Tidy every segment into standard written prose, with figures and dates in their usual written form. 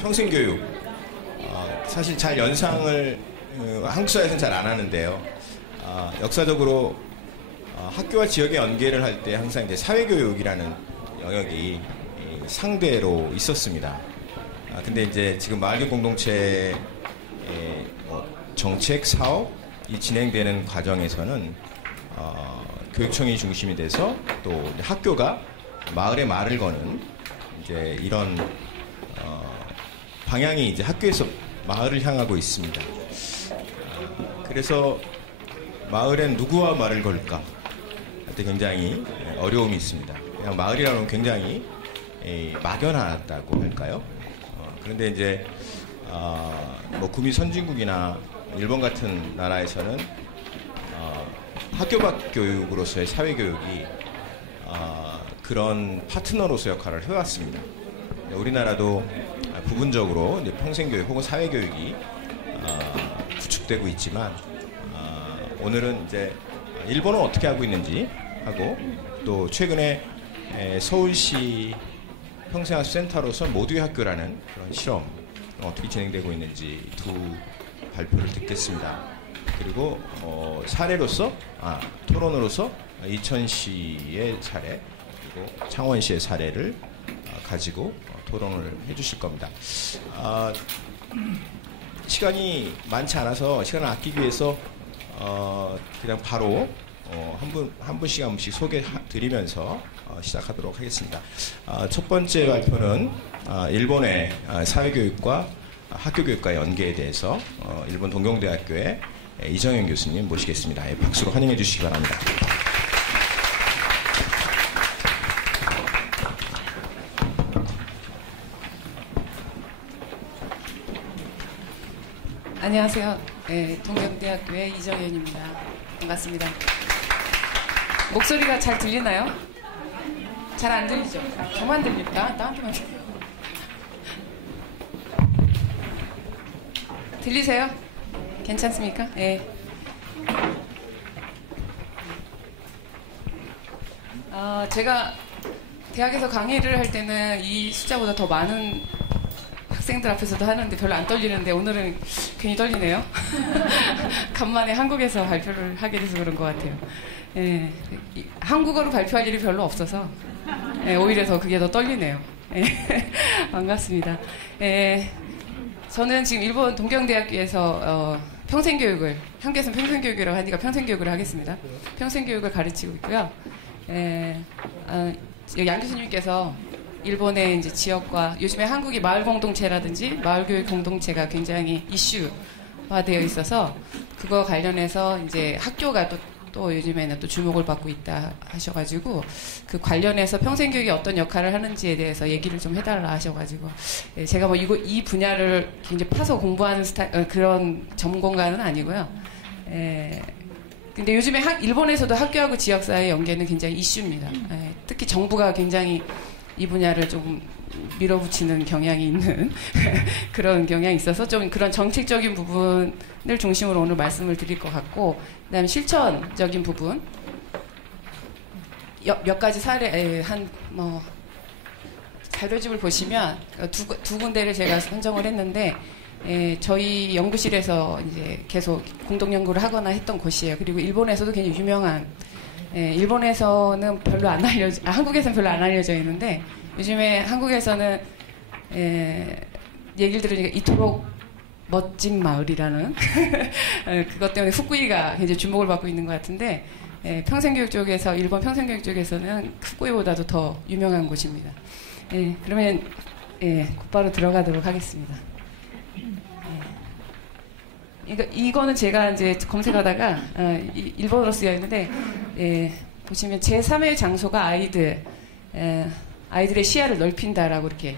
평생교육, 사실 잘 연상을 한국 사회에서는 잘 안 하는데요. 역사적으로 학교와 지역의 연계를 할 때 항상 이제 사회교육이라는 영역이 상대로 있었습니다. 근데 이제 지금 마을교육 공동체의 정책 사업이 진행되는 과정에서는 교육청이 중심이 돼서 또 학교가 마을에 말을 거는 이제 이런 방향이 이제 학교에서 마을을 향하고 있습니다. 그래서 마을엔 누구와 말을 걸까 할 때 굉장히 어려움이 있습니다. 그냥 마을이라는 건 굉장히 막연하다고 할까요? 그런데 이제 뭐 구미 선진국이나 일본 같은 나라에서는 학교 밖 교육으로서의 사회교육이 그런 파트너로서 역할을 해왔습니다. 우리나라도 부분적으로 이제 평생교육 혹은 사회교육이 구축되고 있지만 오늘은 이제 일본은 어떻게 하고 있는지 하고 또 최근에 서울시 평생학습센터로서 모두의 학교라는 그런 실험 어떻게 진행되고 있는지 두 발표를 듣겠습니다. 그리고 사례로서 토론으로서 이천시의 사례 그리고 창원시의 사례를 가지고 토론을 해주실 겁니다. 시간이 많지 않아서 시간을 아끼기 위해서 그냥 바로 한 분씩 소개드리면서 시작하도록 하겠습니다. 첫 번째 발표는 일본의 사회교육과 학교교육과의 연계에 대해서 일본 동경대학교의 이정현 교수님 모시겠습니다. 박수로 환영해 주시기 바랍니다. 안녕하세요. 동경대학교의 이정현입니다. 반갑습니다. 목소리가 잘 들리나요? 잘 안 들리죠? 저만 들릴까? 나한테만 들리세요? 괜찮습니까? 네. 제가 대학에서 강의를 할 때는 이 숫자보다 더 많은 학생들 앞에서도 하는데 별로 안 떨리는데 오늘은 괜히 떨리네요. 간만에 한국에서 발표를 하게 돼서 그런 것 같아요. 예, 한국어로 발표할 일이 별로 없어서 오히려 그게 더 떨리네요. 반갑습니다. 저는 지금 일본 동경대학교에서 평생교육을, 한국에서는 평생교육이라고 하니까 평생교육을 하겠습니다. 평생교육을 가르치고 있고요. 양 교수님께서 일본의 이제 지역과 요즘에 한국이 마을 공동체라든지 마을 교육 공동체가 굉장히 이슈화되어 있어서 그거 관련해서 이제 학교가 또 요즘에는 또 주목을 받고 있다 하셔가지고 그 관련해서 평생교육이 어떤 역할을 하는지에 대해서 얘기를 좀 해달라 하셔가지고 제가 뭐 이 분야를 굉장히 파서 공부하는 그런 전공가는 아니고요. 근데 요즘에 일본에서도 학교하고 지역사회의 연계는 굉장히 이슈입니다. 특히 정부가 굉장히 이 분야를 좀 밀어붙이는 경향이 있는 그런 경향이 있어서 좀 그런 정책적인 부분을 중심으로 오늘 말씀을 드릴 것 같고, 그다음에 실천적인 부분 몇 가지 사례 자료집을 보시면 두 군데를 제가 선정을 했는데 저희 연구실에서 이제 계속 공동 연구를 하거나 했던 곳이에요. 그리고 일본에서도 굉장히 유명한 일본에서는 별로 안 한국에서는 별로 안 알려져 있는데 요즘에 한국에서는 얘기를 들으니까 이토록 멋진 마을이라는 그것 때문에 후쿠이가 굉장히 주목을 받고 있는 것 같은데 평생교육 쪽에서 일본 평생교육 쪽에서는 후쿠이보다도 더 유명한 곳입니다. 그러면 곧바로 들어가도록 하겠습니다. 이거는 제가 이제 검색하다가 일본어로 쓰여 있는데 보시면 제3의 장소가 아이들의 시야를 넓힌다라고 이렇게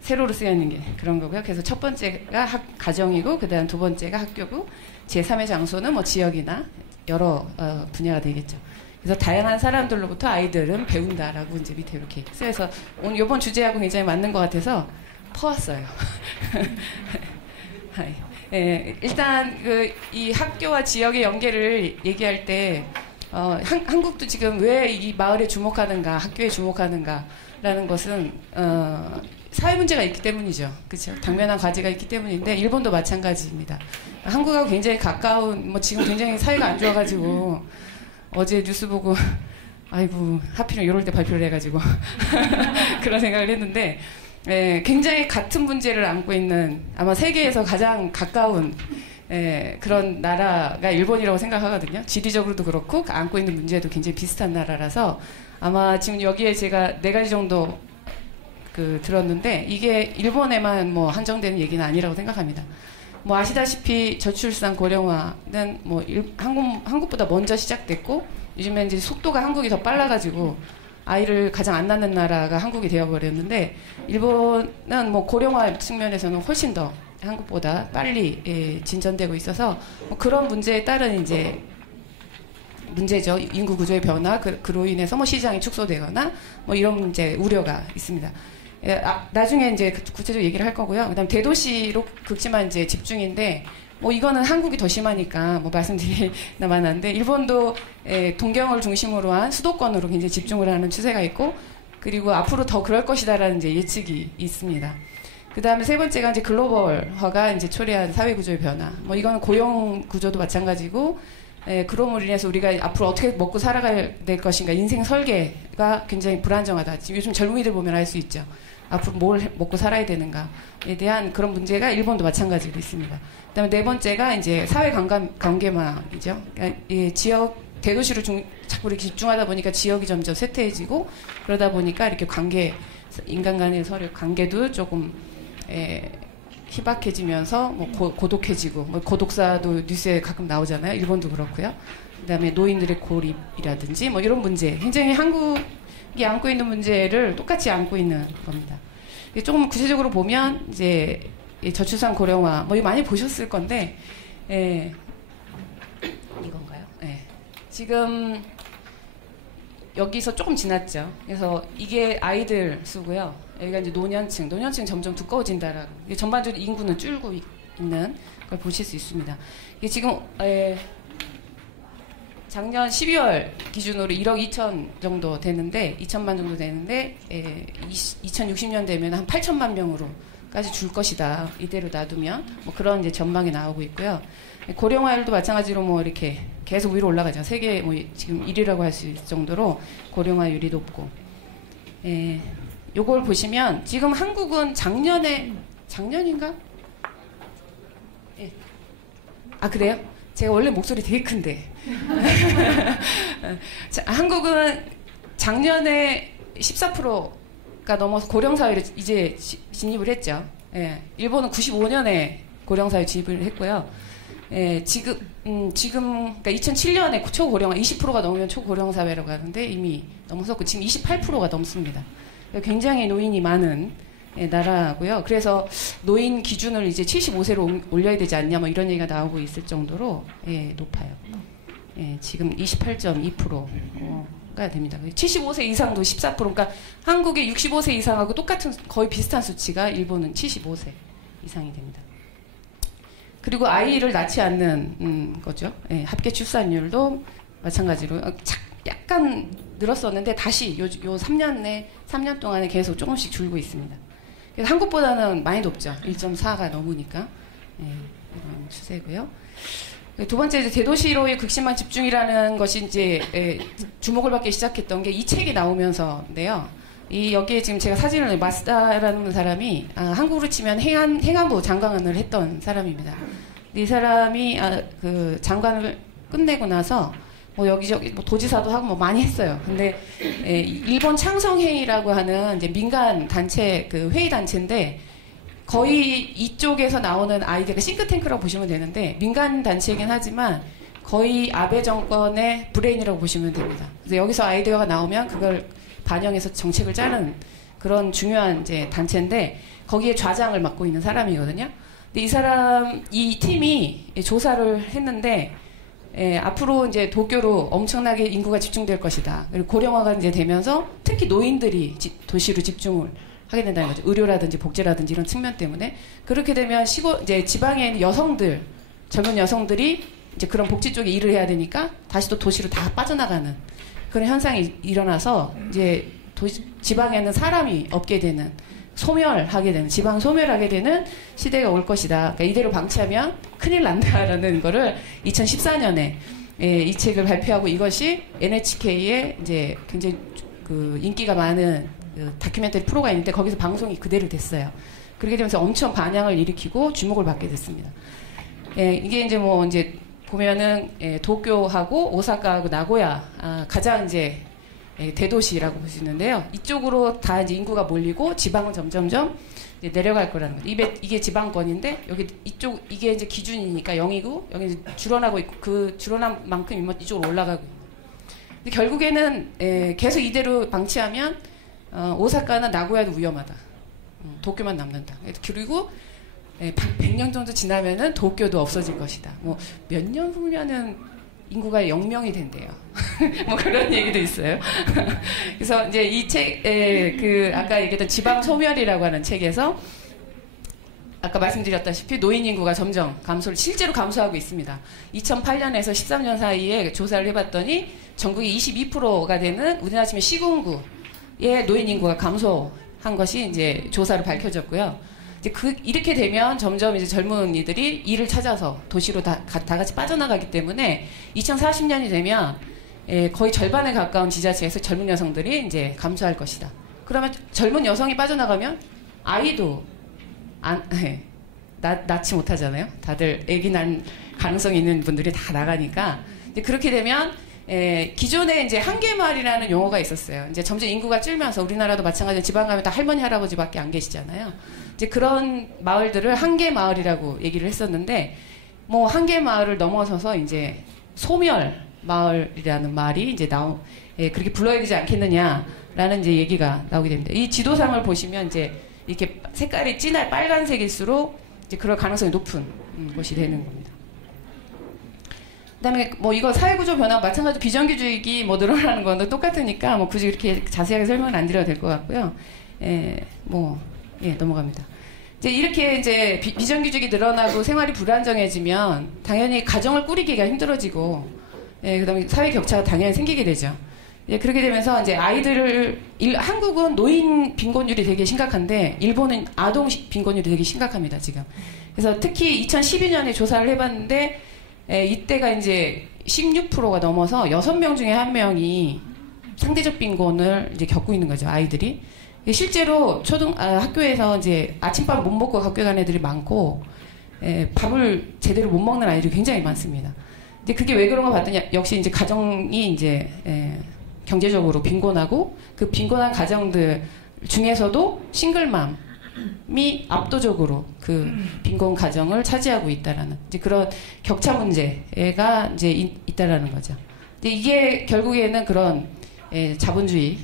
세로로 쓰여 있는 게 그런 거고요. 그래서 첫 번째가 가정이고 그다음 두 번째가 학교고 제3의 장소는 뭐 지역이나 여러 분야가 되겠죠. 그래서 다양한 사람들로부터 아이들은 배운다라고 이제 밑에 이렇게 쓰여서 오늘 이번 주제하고 굉장히 맞는 것 같아서 퍼왔어요. 일단 이 학교와 지역의 연계를 얘기할 때 한국도 지금 왜 이 마을에 주목하는가, 학교에 주목하는가라는 것은 사회 문제가 있기 때문이죠. 그렇죠. 당면한 과제가 있기 때문인데 일본도 마찬가지입니다. 한국하고 굉장히 가까운 뭐 지금 굉장히 사이가 안 좋아가지고 어제 뉴스 보고 아이고 하필이면 이럴 때 발표를 해가지고 그런 생각을 했는데 굉장히 같은 문제를 안고 있는 아마 세계에서 가장 가까운 그런 나라가 일본이라고 생각하거든요. 지리적으로도 그렇고 안고 있는 문제도 굉장히 비슷한 나라라서 아마 지금 여기에 제가 4가지 정도 들었는데 이게 일본에만 뭐 한정되는 얘기는 아니라고 생각합니다. 뭐 아시다시피 저출산 고령화는 뭐 한국보다 먼저 시작됐고 요즘에 이제 속도가 한국이 더 빨라가지고 아이를 가장 안 낳는 나라가 한국이 되어버렸는데 일본은 뭐 고령화 측면에서는 훨씬 더 한국보다 빨리 진전되고 있어서 뭐 그런 문제에 따른 이제 문제죠. 인구 구조의 변화 그로 인해서 뭐 시장이 축소되거나 뭐 이런 문제 우려가 있습니다. 나중에 이제 구체적으로 얘기를 할 거고요. 그다음 대도시로 극심한 이제 집중인데 뭐 이거는 한국이 더 심하니까 뭐 말씀드리나 마나인데 일본도 동경을 중심으로 한 수도권으로 굉장히 집중을 하는 추세가 있고 그리고 앞으로 더 그럴 것이다라는 이제 예측이 있습니다. 그 다음에 3번째가 이제 글로벌화가 이제 초래한 사회 구조의 변화. 뭐 이거는 고용 구조도 마찬가지고 그럼으로 인해서 우리가 앞으로 어떻게 먹고 살아가야 될 것인가 인생 설계가 굉장히 불안정하다. 지금 요즘 젊은이들 보면 알 수 있죠. 앞으로 뭘 먹고 살아야 되는가에 대한 그런 문제가 일본도 마찬가지로 있습니다. 그다음에 4번째가 이제 사회 관계망이죠. 그러니까 지역 대도시로 자꾸 이렇게 집중하다 보니까 지역이 점점 쇠퇴해지고 그러다 보니까 이렇게 인간 간의 서로 관계도 조금 희박해지면서 뭐 고독해지고 뭐 고독사도 뉴스에 가끔 나오잖아요. 일본도 그렇고요. 그다음에 노인들의 고립이라든지 뭐 이런 문제 굉장히 한국이 안고 있는 문제를 똑같이 안고 있는 겁니다. 조금 구체적으로 보면 이제 저출산 고령화 뭐 이거 많이 보셨을 건데 이건가요? 지금 여기서 조금 지났죠. 그래서 이게 아이들 수고요. 여기가 이제 노년층 점점 두꺼워진다라고. 전반적으로 인구는 줄고 있는 걸 보실 수 있습니다. 이게 지금 작년 12월 기준으로 1억 2천 정도 되는데 2천만 정도 되는데 2060년 되면 한 8천만 명으로까지 줄 것이다. 이대로 놔두면 뭐 그런 이제 전망이 나오고 있고요. 고령화율도 마찬가지로 뭐 이렇게 계속 위로 올라가죠. 세계 뭐 지금 1위라고 할 수 있을 정도로 고령화율이 높고. 요걸 보시면 지금 한국은 작년인가? 아 그래요? 제가 원래 목소리 되게 큰데. 한국은 작년에 14%가 넘어서 고령사회를 이제 진입을 했죠. 일본은 95년에 고령사회 진입을 했고요. 지금 그러니까 2007년에 초고령화 20%가 넘으면 초고령사회라고 하는데 이미 넘어섰고 지금 28%가 넘습니다. 굉장히 노인이 많은 나라고요. 그래서 노인 기준을 이제 75세로 올려야 되지 않냐 뭐 이런 얘기가 나오고 있을 정도로 높아요. 지금 28.2%가 됩니다. 75세 이상도 14%. 그러니까 한국의 65세 이상하고 똑같은 거의 비슷한 수치가 일본은 75세 이상이 됩니다. 그리고 아이를 낳지 않는 거죠. 합계 출산율도 마찬가지로 약간 늘었었는데 다시 요 3년 동안에 계속 조금씩 줄고 있습니다. 그래서 한국보다는 많이 높죠. 1.4가 넘으니까 이런 추세고요. 두 번째 이제 대도시로의 극심한 집중이라는 것이 이제 주목을 받기 시작했던 게 이 책이 나오면서인데요. 여기에 지금 제가 사진을 마스다라는 사람이 한국으로 치면 행안부 장관을 했던 사람입니다. 이 사람이 그 장관을 끝내고 나서 뭐 여기저기 뭐 도지사도 하고 뭐 많이 했어요. 근데 일본 창성회의라고 하는 이제 민간 단체 그 회의 단체인데 거의 이쪽에서 나오는 아이디어가 싱크탱크라고 보시면 되는데 민간 단체이긴 하지만 거의 아베 정권의 브레인이라고 보시면 됩니다. 그래서 여기서 아이디어가 나오면 그걸 반영해서 정책을 짜는 그런 중요한 이제 단체인데 거기에 좌장을 맡고 있는 사람이거든요. 근데 이 팀이 조사를 했는데 앞으로 이제 도쿄로 엄청나게 인구가 집중될 것이다. 그리고 고령화가 이제 되면서 특히 노인들이 도시로 집중을 하게 된다는 거죠. 의료라든지 복지라든지 이런 측면 때문에 그렇게 되면 이제 지방에 있는 여성들, 젊은 여성들이 이제 그런 복지 쪽에 일을 해야 되니까 다시 또 도시로 다 빠져나가는 그런 현상이 일어나서 이제 지방에는 사람이 없게 되는 소멸하게 되는, 지방 소멸하게 되는 시대가 올 것이다. 그러니까 이대로 방치하면 큰일 난다라는 거를 2014년에 이 책을 발표하고, 이것이 NHK에 이제 굉장히 그 인기가 많은 그 다큐멘터리 프로가 있는데 거기서 방송이 그대로 됐어요. 그렇게 되면서 엄청 반향을 일으키고 주목을 받게 됐습니다. 이게 이제 뭐 이제 보면은 도쿄하고 오사카하고 나고야 가장 이제 대도시라고 볼 수 있는데요. 이쪽으로 다 이제 인구가 몰리고 지방은 점점점 이제 내려갈 거라는 거죠. 이게 지방권인데 여기 이쪽 이게 이제 기준이니까 0이고 여기 이제 줄어나고 있고 그 줄어난 만큼 이쪽으로 올라가고 있고. 근데 결국에는 계속 이대로 방치하면 오사카나 나고야도 위험하다. 도쿄만 남는다. 그리고 100년 정도 지나면은 도쿄도 없어질 것이다. 뭐 몇 년 후면은 인구가 0명이 된대요. 뭐 그런 얘기도 있어요. 그래서 이제 이 책, 그 아까 얘기했던 지방 소멸이라고 하는 책에서 아까 말씀드렸다시피 노인 인구가 점점 실제로 감소하고 있습니다. 2008년에서 13년 사이에 조사를 해봤더니 전국이 22%가 되는 우리나라 치면 시군구의 노인 인구가 감소한 것이 이제 조사로 밝혀졌고요. 이제 이렇게 되면 점점 이제 젊은이들이 일을 찾아서 도시로 다 같이 빠져나가기 때문에 2040년이 되면 거의 절반에 가까운 지자체에서 젊은 여성들이 이제 감소할 것이다. 그러면 젊은 여성이 빠져나가면 아이도 낳지 못하잖아요. 다들 아기 난 가능성이 있는 분들이 다 나가니까. 이제 그렇게 되면 기존에 이제 한계마을이라는 용어가 있었어요. 이제 점점 인구가 줄면서 우리나라도 마찬가지로 지방 가면 다 할머니 할아버지밖에 안 계시잖아요. 이제 그런 마을들을 한계마을이라고 얘기를 했었는데, 뭐 한계마을을 넘어서서 이제 소멸 마을이라는 말이 이제 그렇게 불러야 되지 않겠느냐라는 이제 얘기가 나오게 됩니다. 이 지도상을 보시면 이제 이렇게 색깔이 진한 빨간색일수록 이제 그럴 가능성이 높은 것이 되는 겁니다. 그다음에 뭐 이거 사회구조 변화 마찬가지로 비정규직이 뭐 늘어나는 건 똑같으니까 뭐 굳이 이렇게 자세하게 설명은 안 드려도 될 것 같고요. 넘어갑니다. 이제 이렇게 이제 비정규직이 늘어나고 생활이 불안정해지면 당연히 가정을 꾸리기가 힘들어지고, 그다음에 사회 격차가 당연히 생기게 되죠. 그렇게 되면서 이제 한국은 노인 빈곤율이 되게 심각한데 일본은 아동 빈곤율이 되게 심각합니다, 지금. 그래서 특히 2012년에 조사를 해봤는데 이때가 이제 16%가 넘어서 6명 중에 1명이 상대적 빈곤을 이제 겪고 있는 거죠, 아이들이. 실제로 학교에서 이제 아침밥 못 먹고 학교 가는 애들이 많고, 밥을 제대로 못 먹는 아이들이 굉장히 많습니다. 근데 그게 왜 그런가 봤더니 역시 이제 가정이 이제 경제적으로 빈곤하고 그 빈곤한 가정들 중에서도 싱글맘이 압도적으로 그 빈곤 가정을 차지하고 있다라는 이제 그런 격차 문제가 이제 있다라는 거죠. 근데 이게 결국에는 그런 자본주의의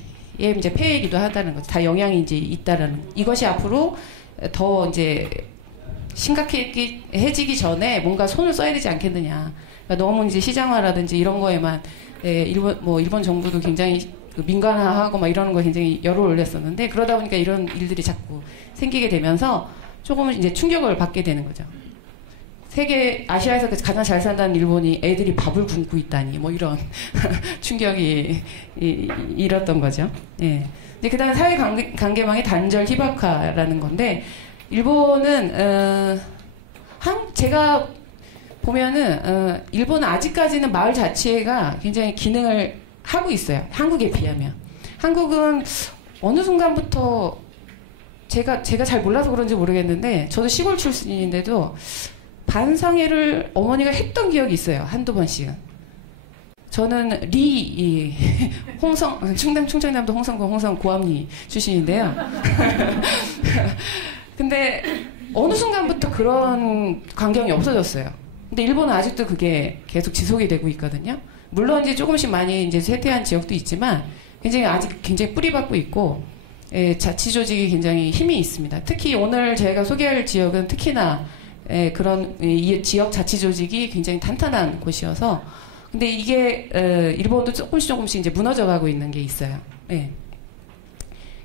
이제 폐해이기도 하다는 거죠. 다 영향이 이제 있다라는 이것이 앞으로 더 이제 심각해지기 전에 뭔가 손을 써야 되지 않겠느냐. 그러니까 너무 이제 시장화라든지 이런 거에만 일본 정부도 굉장히 민관화하고 막 이러는 거 굉장히 열을 올렸었는데 그러다 보니까 이런 일들이 자꾸 생기게 되면서 조금은 이제 충격을 받게 되는 거죠. 아시아에서 가장 잘 산다는 일본이 애들이 밥을 굶고 있다니 뭐 이런 충격이 일었던 거죠. 예. 이제 그다음에 사회 관계망의 단절 희박화라는 건데 일본은 제가 보면은 일본은 아직까지는 마을 자체가 굉장히 기능을 하고 있어요. 한국에 비하면. 한국은 어느 순간부터 제가 잘 몰라서 그런지 모르겠는데 저도 시골 출신인데도 반상회를 어머니가 했던 기억이 있어요. 한두 번씩은. 저는 충청남도 홍성 고암리 출신인데요. 근데 어느 순간부터 그런 광경이 없어졌어요. 근데 일본은 아직도 그게 계속 지속이 되고 있거든요. 물론 이제 조금씩 많이 이제 쇠퇴한 지역도 있지만 아직 굉장히 뿌리박고 있고, 자치 조직이 굉장히 힘이 있습니다. 특히 오늘 제가 소개할 지역은 특히나 그런 이 지역 자치 조직이 굉장히 탄탄한 곳이어서, 근데 이게 일본도 조금씩 이제 무너져가고 있는 게 있어요.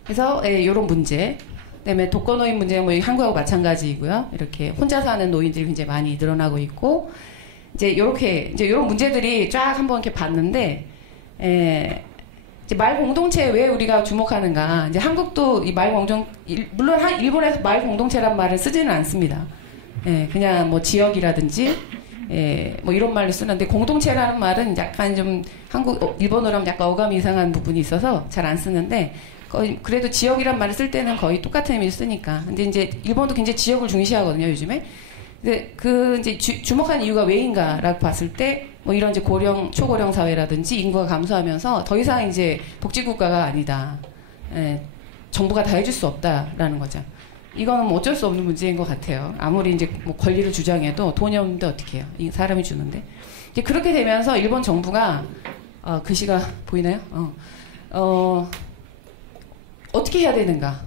그래서 이런 문제. 그다음에 독거노인 문제는 뭐 한국하고 마찬가지이고요. 이렇게 혼자 사는 노인들이 굉장히 많이 늘어나고 있고, 이제 이런 문제들이 쫙 한번 이렇게 봤는데, 이제 말 공동체에 왜 우리가 주목하는가? 이제 한국도 이 말 물론 일본에서 말 공동체란 말을 쓰지는 않습니다. 예, 그냥 뭐 지역이라든지 뭐 이런 말로 쓰는데 공동체라는 말은 약간 좀 일본어로 하면 약간 어감이 이상한 부분이 있어서 잘 안 쓰는데 거의 그래도 지역이란 말을 쓸 때는 거의 똑같은 의미를 쓰니까. 근데 이제 일본도 굉장히 지역을 중시하거든요, 요즘에. 근데 이제 주목한 이유가 왜인가라고 봤을 때 뭐 이런 이제 초고령 사회라든지 인구가 감소하면서 더 이상 이제 복지국가가 아니다. 정부가 다 해줄 수 없다라는 거죠. 이거는 뭐 어쩔 수 없는 문제인 것 같아요. 아무리 이제 뭐 권리를 주장해도 돈이 없는데 어떻게 해요? 이 사람이 주는데. 이제 그렇게 되면서 일본 정부가 글씨가 보이나요? 어떻게 해야 되는가?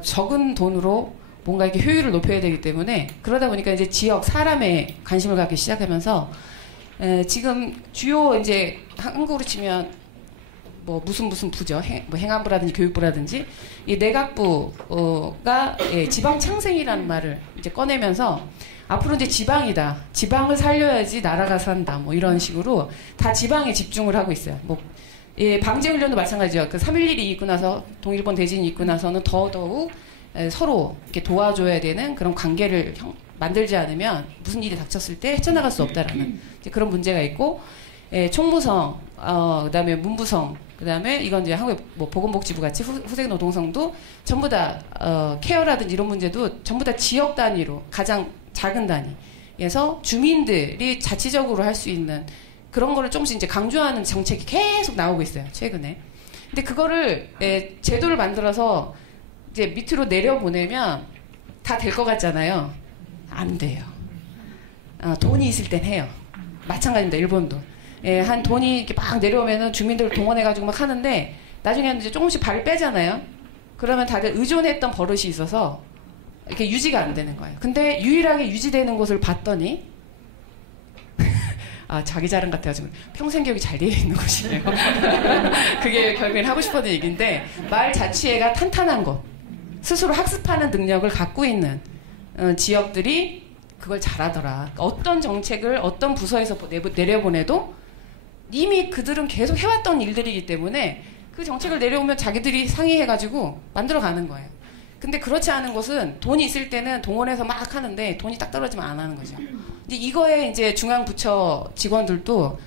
적은 돈으로 뭔가 이렇게 효율을 높여야 되기 때문에 그러다 보니까 이제 지역 사람에 관심을 갖기 시작하면서 지금 주요 이제 한국으로 치면 뭐 무슨 부죠? 뭐 행안부라든지 교육부라든지 이 내각부가 지방 창생이라는 말을 이제 꺼내면서 앞으로 이제 지방이다. 지방을 살려야지 나라가 산다. 뭐 이런 식으로 다 지방에 집중을 하고 있어요. 뭐 방제훈련도 마찬가지죠. 그 3.11이 있고 나서 동일본 대진이 있고 나서는 더더욱 서로 이렇게 도와줘야 되는 그런 관계를 만들지 않으면 무슨 일이 닥쳤을 때 헤쳐나갈 수 없다라는 이제 그런 문제가 있고, 총무성, 그다음에 문부성, 그다음에 이건 이제 한국의 뭐 보건복지부 같이 후생노동성도 전부 다 케어라든지 이런 문제도 전부 다 지역 단위로 가장 작은 단위에서 주민들이 자치적으로 할 수 있는 그런 거를 조금씩 이제 강조하는 정책이 계속 나오고 있어요, 최근에. 근데 그거를 제도를 만들어서 이제 밑으로 내려보내면 다 될 것 같잖아요. 안 돼요. 돈이 있을 땐 해요. 마찬가지입니다, 일본도. 한 돈이 이렇게 막 내려오면은 주민들을 동원해가지고 막 하는데 나중에는 이제 조금씩 발을 빼잖아요. 그러면 다들 의존했던 버릇이 있어서 이렇게 유지가 안 되는 거예요. 근데 유일하게 유지되는 곳을 봤더니 자기 자랑 같아가지고 평생 교육이 잘 되어 있는 곳이에요. 그게 결국엔 하고 싶었던 얘기인데 말 자치회가 탄탄한 곳, 스스로 학습하는 능력을 갖고 있는 지역들이 그걸 잘하더라. 어떤 정책을 어떤 부서에서 내려보내도 이미 그들은 계속 해왔던 일들이기 때문에 그 정책을 내려오면 자기들이 상의해가지고 만들어가는 거예요. 근데 그렇지 않은 곳은 돈이 있을 때는 동원해서 막 하는데 돈이 딱 떨어지면 안 하는 거죠. 근데 이거에 이제 중앙부처 직원들도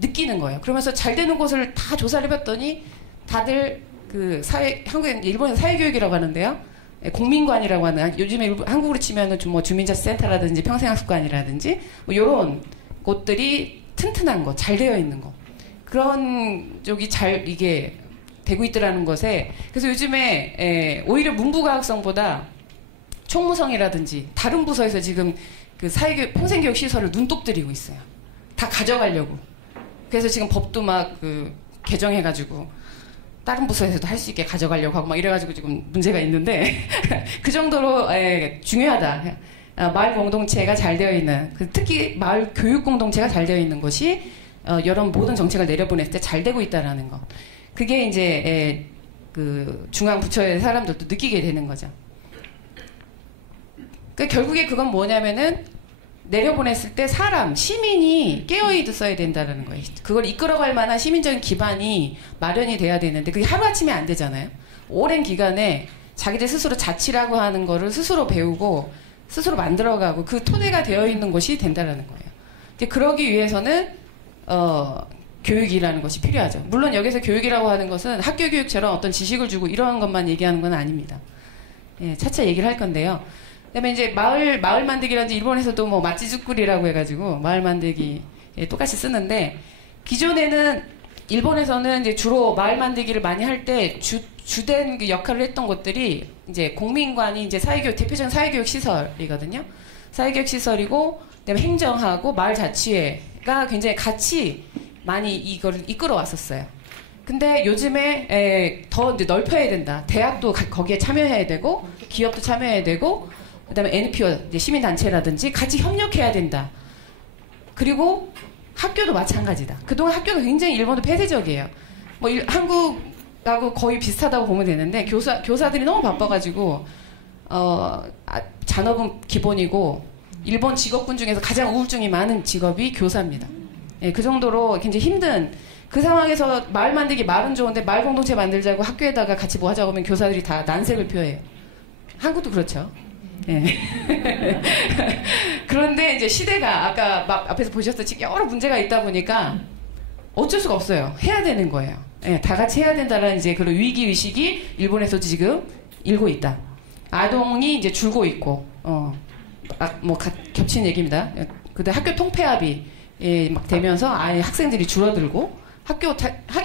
느끼는 거예요. 그러면서 잘 되는 곳을 다 조사를 해봤더니 다들 그 일본에서 사회교육이라고 하는데요. 공민관이라고 하는, 요즘에 한국으로 치면은 뭐 주민자치센터라든지 평생학습관이라든지 뭐 이런 곳들이 튼튼한 거, 잘 되어 있는 거. 그런 쪽이 이게 되고 있더라는 것에, 그래서 요즘에 오히려 문부과학성보다 총무성이라든지 다른 부서에서 지금 그 평생교육 시설을 눈독 들이고 있어요. 다 가져가려고. 그래서 지금 법도 막 개정해가지고 다른 부서에서도 할 수 있게 가져가려고 하고 막 이래가지고 지금 문제가 있는데 그 정도로 중요하다. 마을 공동체가 잘 되어 있는, 특히 마을 교육 공동체가 잘 되어 있는 곳이 이런 모든 정책을 내려보냈을 때 잘 되고 있다라는 것. 그게 이제 그 중앙 부처의 사람들도 느끼게 되는 거죠. 그러니까 결국에 그건 뭐냐면은 내려보냈을 때 시민이 깨어있어야 된다는 거예요. 그걸 이끌어갈 만한 시민적인 기반이 마련이 돼야 되는데 그게 하루아침에 안 되잖아요. 오랜 기간에 자기들 스스로 자치라고 하는 거를 스스로 배우고 스스로 만들어가고 그 토대가 되어 있는 곳이 된다는 거예요. 이제 그러기 위해서는 교육이라는 것이 필요하죠. 물론 여기서 교육이라고 하는 것은 학교 교육처럼 어떤 지식을 주고 이런 것만 얘기하는 건 아닙니다. 차차 얘기를 할 건데요. 그다음에 이제 마을 만들기라든지 일본에서도 뭐 마치즈쿠리라고 해가지고 마을 만들기 똑같이 쓰는데, 기존에는 일본에서는 이제 주로 마을 만들기를 많이 할 때 주된 그 역할을 했던 곳들이 이제 공민관이 이제 대표적인 사회교육 시설이거든요. 사회교육 시설이고, 그다음에 행정하고 마을 자치회가 굉장히 같이 많이 이걸 이끌어 왔었어요. 근데 요즘에 더 이제 넓혀야 된다. 대학도 거기에 참여해야 되고, 기업도 참여해야 되고, 그다음에 NPO, 이제 시민단체라든지 같이 협력해야 된다. 그리고 학교도 마찬가지다. 그동안 학교가 굉장히 일본도 폐쇄적이에요. 뭐 한국하고 거의 비슷하다고 보면 되는데 교사들이 너무 바빠가지고 잔업은 기본이고 일본 직업군 중에서 가장 우울증이 많은 직업이 교사입니다. 그 정도로 굉장히 힘든 그 상황에서 마을 만들기 말은 좋은데 마을 공동체 만들자고 학교에다가 같이 뭐 하자고 하면 교사들이 다 난색을 표해요. 한국도 그렇죠. 예. 그런데 이제 시대가 아까 막 앞에서 보셨듯이 여러 문제가 있다 보니까 어쩔 수가 없어요. 해야 되는 거예요. 예, 다 같이 해야 된다는 이제 그런 위기 의식이 일본에서도 지금 일고 있다. 아동이 이제 줄고 있고, 겹친 얘기입니다. 근데 학교 통폐합이 막 되면서 아예 학생들이 줄어들고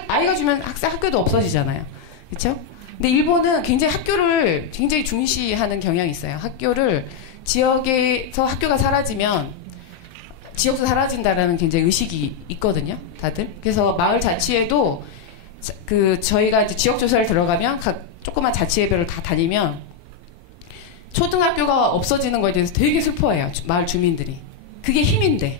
아이가 주면 학교도 없어지잖아요. 그렇죠? 근데 일본은 굉장히 학교를 굉장히 중시하는 경향이 있어요. 학교를 지역에서 학교가 사라지면 지역도 사라진다라는 굉장히 의식이 있거든요. 다들. 그래서 마을 자치에도 저희가 이제 지역 조사를 들어가면 각 조그만 자치회별을 다 다니면 초등학교가 없어지는 거에 대해서 되게 슬퍼해요. 마을 주민들이. 그게 힘인데.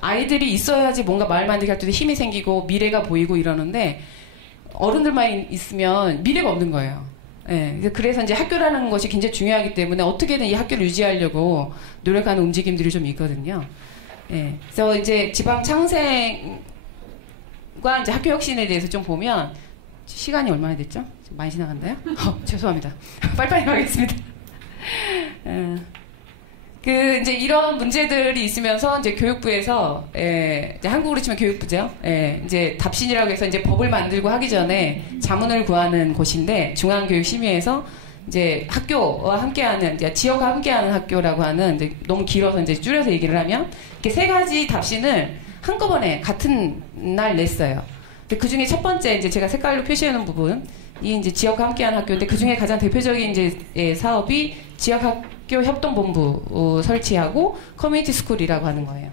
아이들이 있어야지 뭔가 마을 만들기 할 때도 힘이 생기고 미래가 보이고 이러는데 어른들만 있으면 미래가 없는 거예요. 예, 그래서 이제 학교라는 것이 굉장히 중요하기 때문에 어떻게든 이 학교를 유지하려고 노력하는 움직임들이 좀 있거든요. 예, 그래서 이제 지방 창생과 이제 학교 혁신에 대해서 좀 보면 시간이 얼마나 됐죠? 많이 지나갔나요? 죄송합니다. 빨리빨리 가겠습니다. 이제 이런 문제들이 있으면서 이제 교육부에서 이제 한국으로 치면 교육부죠. 이제 답신이라고 해서 이제 법을 만들고 하기 전에 자문을 구하는 곳인데 중앙교육심의에서 이제 학교와 함께하는 이제 지역과 함께하는 학교라고 하는 이제 너무 길어서 이제 줄여서 얘기를 하면 이렇게 세 가지 답신을 한꺼번에 같은 날 냈어요. 그 중에 첫 번째 이제 제가 색깔로 표시해놓은 부분 이 이제 지역과 함께하는 학교인데 그 중에 가장 대표적인 이제 사업이 지역학교 협동본부 설치하고 커뮤니티 스쿨이라고 하는 거예요.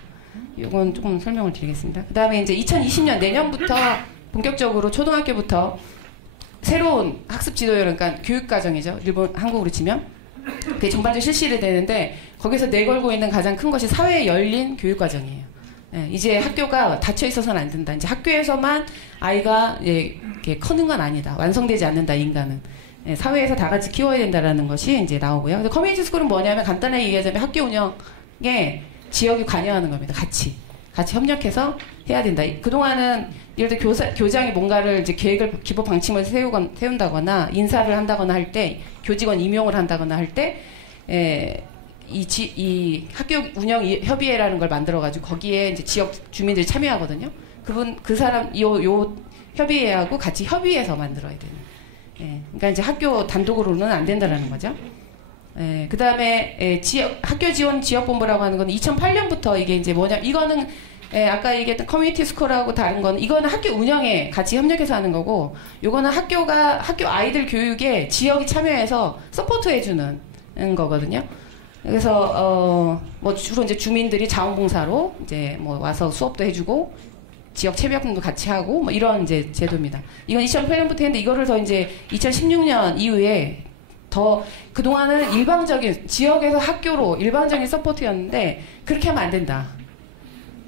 이건 조금 설명을 드리겠습니다. 그 다음에 이제 2020년 내년부터 본격적으로 초등학교부터 새로운 학습 지도요, 그러니까 교육과정이죠. 일본, 한국으로 치면. 그게 전반적으로 실시를 되는데 거기서 내걸고 있는 가장 큰 것이 사회에 열린 교육과정이에요. 이제 학교가 닫혀 있어서는 안 된다. 이제 학교에서만 아이가 이렇게 커는 건 아니다. 완성되지 않는다, 인간은. 사회에서 다 같이 키워야 된다라는 것이 이제 나오고요. 그래서 커뮤니티 스쿨은 뭐냐면 간단하게 얘기하자면 학교 운영에 지역이 관여하는 겁니다. 같이 협력해서 해야 된다. 그동안은 예를 들어 교장이 뭔가를 이제 계획을 기본 방침을 세운다거나 인사를 한다거나 할 때 교직원 임용을 한다거나 할 때 이 학교 운영 협의회라는 걸 만들어가지고 거기에 이제 지역 주민들이 참여하거든요. 그 사람 요 협의회하고 같이 협의해서 만들어야 되는. 그러니까 이제 학교 단독으로는 안 된다라는 거죠. 그 다음에 학교 지원 지역본부라고 하는 건 2008년부터 이게 이제 뭐냐, 이거는 아까 얘기했던 커뮤니티 스쿨하고 다른 건 이거는 학교 운영에 같이 협력해서 하는 거고, 요거는 학교 아이들 교육에 지역이 참여해서 서포트해주는 거거든요. 그래서 뭐 주로 이제 주민들이 자원봉사로 이제 뭐 와서 수업도 해주고 지역 체육활동도 같이 하고 뭐 이런 이제 제도입니다. 이건 2008년부터 했는데 이거를 더 이제 2016년 이후에 더 그동안은 일방적인 지역에서 학교로 일방적인 서포트였는데 그렇게 하면 안 된다.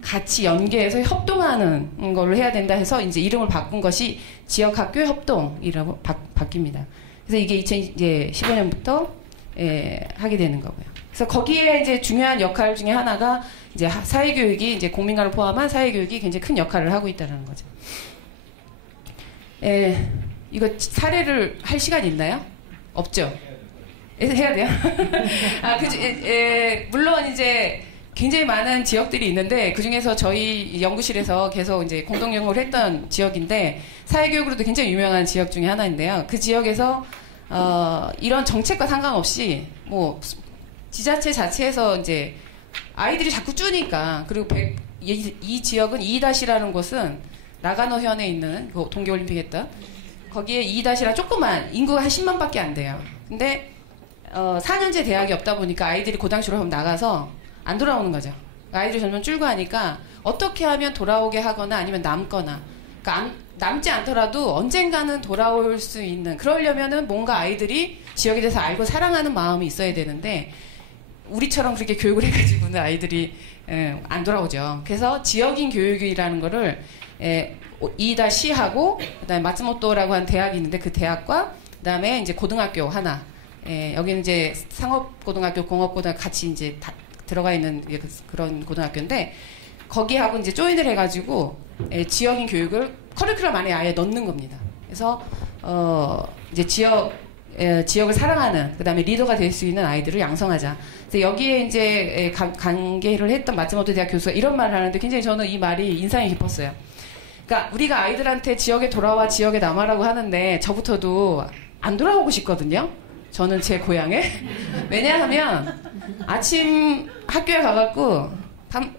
같이 연계해서 협동하는 걸로 해야 된다 해서 이제 이름을 바꾼 것이 지역학교 협동이라고 바뀝니다. 그래서 이게 2015년부터 하게 되는 거고요. 그래서 거기에 이제 중요한 역할 중에 하나가 이제 사회교육이 이제 국민간을 포함한 사회교육이 굉장히 큰 역할을 하고 있다는 거죠. 이거 사례를 할 시간 있나요? 없죠? 해야 돼요? 물론 이제 굉장히 많은 지역들이 있는데 그 중에서 저희 연구실에서 계속 이제 공동 연구를 했던 지역인데 사회교육으로도 굉장히 유명한 지역 중에 하나인데요. 그 지역에서 이런 정책과 상관없이 뭐 지자체 자체에서 이제 아이들이 자꾸 줄니까, 그리고 이 지역은 이이다시라는 곳은 나가노현에 있는 그 동계올림픽 했던 거기에 이이다시라 조그만 인구가 한 10만밖에 안 돼요. 근데 4년제 대학이 없다 보니까 아이들이 고등 졸업하면 나가서 안 돌아오는 거죠. 아이들이 점점 줄고 하니까 어떻게 하면 돌아오게 하거나 아니면 남거나, 그러니까 남지 않더라도 언젠가는 돌아올 수 있는, 그러려면은 뭔가 아이들이 지역에 대해서 알고 사랑하는 마음이 있어야 되는데 우리처럼 그렇게 교육을 해가지고는 아이들이 안 돌아오죠. 그래서 지역인 교육이라는 거를 이이다시하고 그다음에 마츠모토라고 하는 대학이 있는데 그 대학과 그다음에 이제 고등학교 하나, 여기는 이제 상업고등학교, 공업고등학교 같이 이제 다 들어가 있는 그런 고등학교인데 거기하고 이제 조인을 해가지고 지역인 교육을 커리큘럼 안에 아예 넣는 겁니다. 그래서 이제 지역을 사랑하는 그다음에 리더가 될 수 있는 아이들을 양성하자. 그래서 여기에 이제 관계를 했던 마츠모토 대학 교수가 이런 말을 하는데 굉장히 저는 이 말이 인상이 깊었어요. 그러니까 우리가 아이들한테 지역에 돌아와 지역에 남아라고 하는데 저부터도 안 돌아오고 싶거든요. 저는 제 고향에. 왜냐하면 아침 학교에 가갖고 밤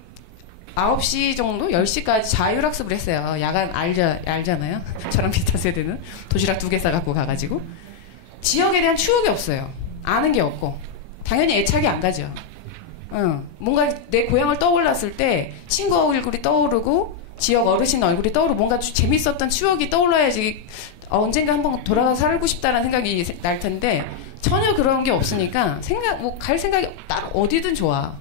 9시 정도? 10시까지 자율학습을 했어요. 야간 알잖아요. 저랑 비슷한 세대는. 도시락 2개 싸갖고 가가지고. 지역에 대한 추억이 없어요. 아는 게 없고. 당연히 애착이 안 가죠. 뭔가 내 고향을 떠올랐을 때 친구 얼굴이 떠오르고 지역 어르신 얼굴이 떠오르고 뭔가 재밌었던 추억이 떠올라야지 언젠가 한번 돌아가서 살고 싶다는 생각이 날 텐데 전혀 그런 게 없으니까 갈 생각이 딱 어디든 좋아.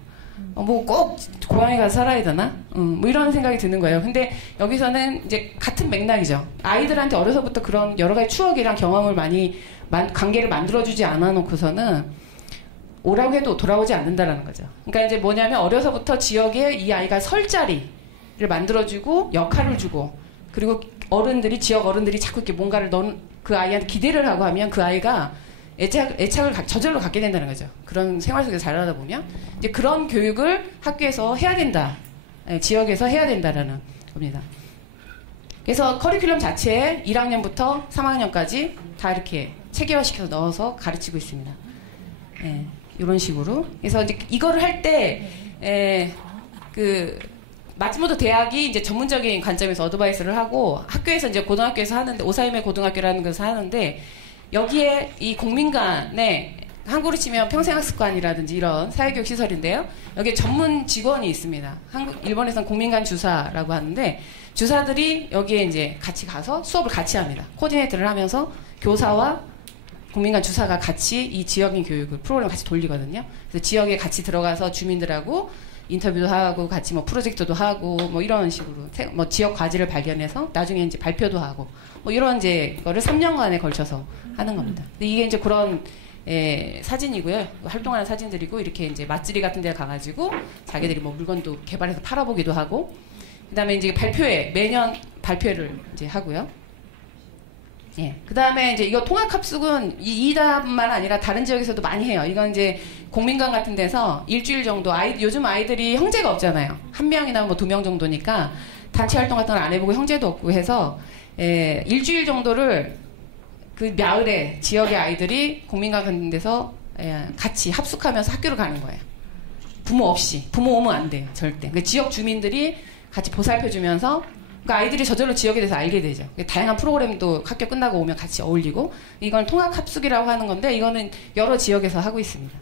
뭐 꼭 고향에 가서 살아야 되나? 뭐 이런 생각이 드는 거예요. 근데 여기서는 이제 같은 맥락이죠. 아이들한테 어려서부터 그런 여러 가지 추억이랑 경험을 많이 관계를 만들어주지 않아 놓고서는 오라고 해도 돌아오지 않는다라는 거죠. 그러니까 이제 뭐냐면 어려서부터 지역에 이 아이가 설 자리를 만들어주고 역할을 주고 그리고 지역 어른들이 자꾸 이렇게 뭔가를 그 아이한테 기대를 하고 하면 그 아이가 애착을 저절로 갖게 된다는 거죠. 그런 생활 속에서 자라다 보면 이제 그런 교육을 학교에서 해야 된다. 지역에서 해야 된다라는 겁니다. 그래서 커리큘럼 자체에 1학년부터 3학년까지 다 이렇게 체계화시켜서 넣어서 가르치고 있습니다. 이런 식으로. 그래서 이제 이거를 할 때 마츠모토 대학이 이제 전문적인 관점에서 어드바이스를 하고 학교에서 이제 고등학교에서 하는데 오사이메 고등학교라는 것을 하는데 여기에 이 공민관에 한국으로 치면 평생학습관이라든지 이런 사회교육 시설인데요. 여기에 전문 직원이 있습니다. 일본에서는 공민관 주사라고 하는데 주사들이 여기에 이제 같이 가서 수업을 같이 합니다. 코디네이터를 하면서 교사와 공민관 주사가 같이 이 지역인 교육을 프로그램을 같이 돌리거든요. 그래서 지역에 같이 들어가서 주민들하고 인터뷰도 하고 같이 뭐 프로젝트도 하고 뭐 이런 식으로 뭐 지역 과제를 발견해서 나중에 이제 발표도 하고 뭐 이런 이제 거를 3년간에 걸쳐서 하는 겁니다. 근데 이게 이제 그런 사진이고요. 활동하는 사진들이고 이렇게 이제 맛집이 같은 데 가가지고 자기들이 뭐 물건도 개발해서 팔아보기도 하고 그다음에 이제 매년 발표를 이제 하고요. 그 다음에 이제 이거 통학합숙은 이다뿐만 아니라 다른 지역에서도 많이 해요. 이건 이제 공민관 같은 데서 일주일 정도 요즘 아이들이 형제가 없잖아요. 한 명이나 뭐 2명 정도니까 단체 활동 같은 걸 안 해보고 형제도 없고 해서 일주일 정도를 그 마을에 지역의 아이들이 공민관 같은 데서 같이 합숙하면서 학교를 가는 거예요. 부모 없이. 부모 오면 안 돼요. 절대. 그 지역 주민들이 같이 보살펴주면서 그러니까 아이들이 저절로 지역에 대해서 알게 되죠. 다양한 프로그램도 학교 끝나고 오면 같이 어울리고 이건 통학합숙이라고 하는 건데 이거는 여러 지역에서 하고 있습니다.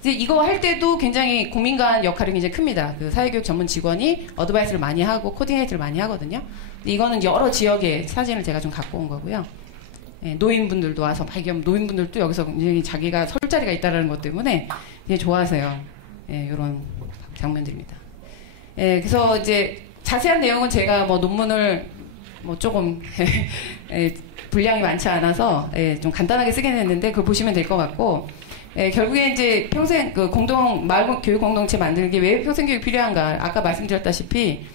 이제 이거 할 때도 굉장히 공민관 역할이 굉장히 큽니다. 그 사회교육 전문 직원이 어드바이스를 많이 하고 코디네이트를 많이 하거든요. 근데 이거는 여러 지역의 사진을 제가 좀 갖고 온 거고요. 노인분들도 와서 발견 노인분들도 여기서 굉장히 자기가 설 자리가 있다는 것 때문에 굉장히 좋아하세요. 이런 장면들입니다. 그래서 이제 자세한 내용은 제가 뭐 논문을 뭐 조금 분량이 많지 않아서 좀 간단하게 쓰긴 했는데 그걸 보시면 될 것 같고 결국에 이제 평생 그 마을 교육 공동체 만들기 왜 평생교육이 필요한가 아까 말씀드렸다시피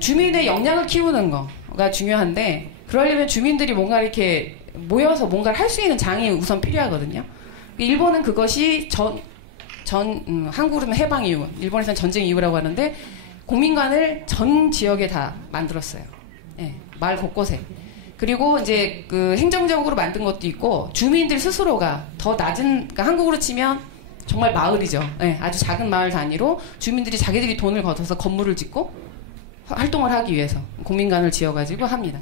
주민의 역량을 키우는 거가 중요한데 그러려면 주민들이 뭔가 이렇게 모여서 뭔가를 할 수 있는 장이 우선 필요하거든요. 일본은 그것이 한국으로는 해방 이후, 일본에서는 전쟁 이후라고 하는데 공민관을 전 지역에 다 만들었어요. 마을 곳곳에. 그리고 이제 그 행정적으로 만든 것도 있고 주민들 스스로가 더 낮은 그러니까 한국으로 치면 정말 마을이죠. 아주 작은 마을 단위로 주민들이 자기들이 돈을 걷어서 건물을 짓고 활동을 하기 위해서 공민관을 지어가지고 합니다.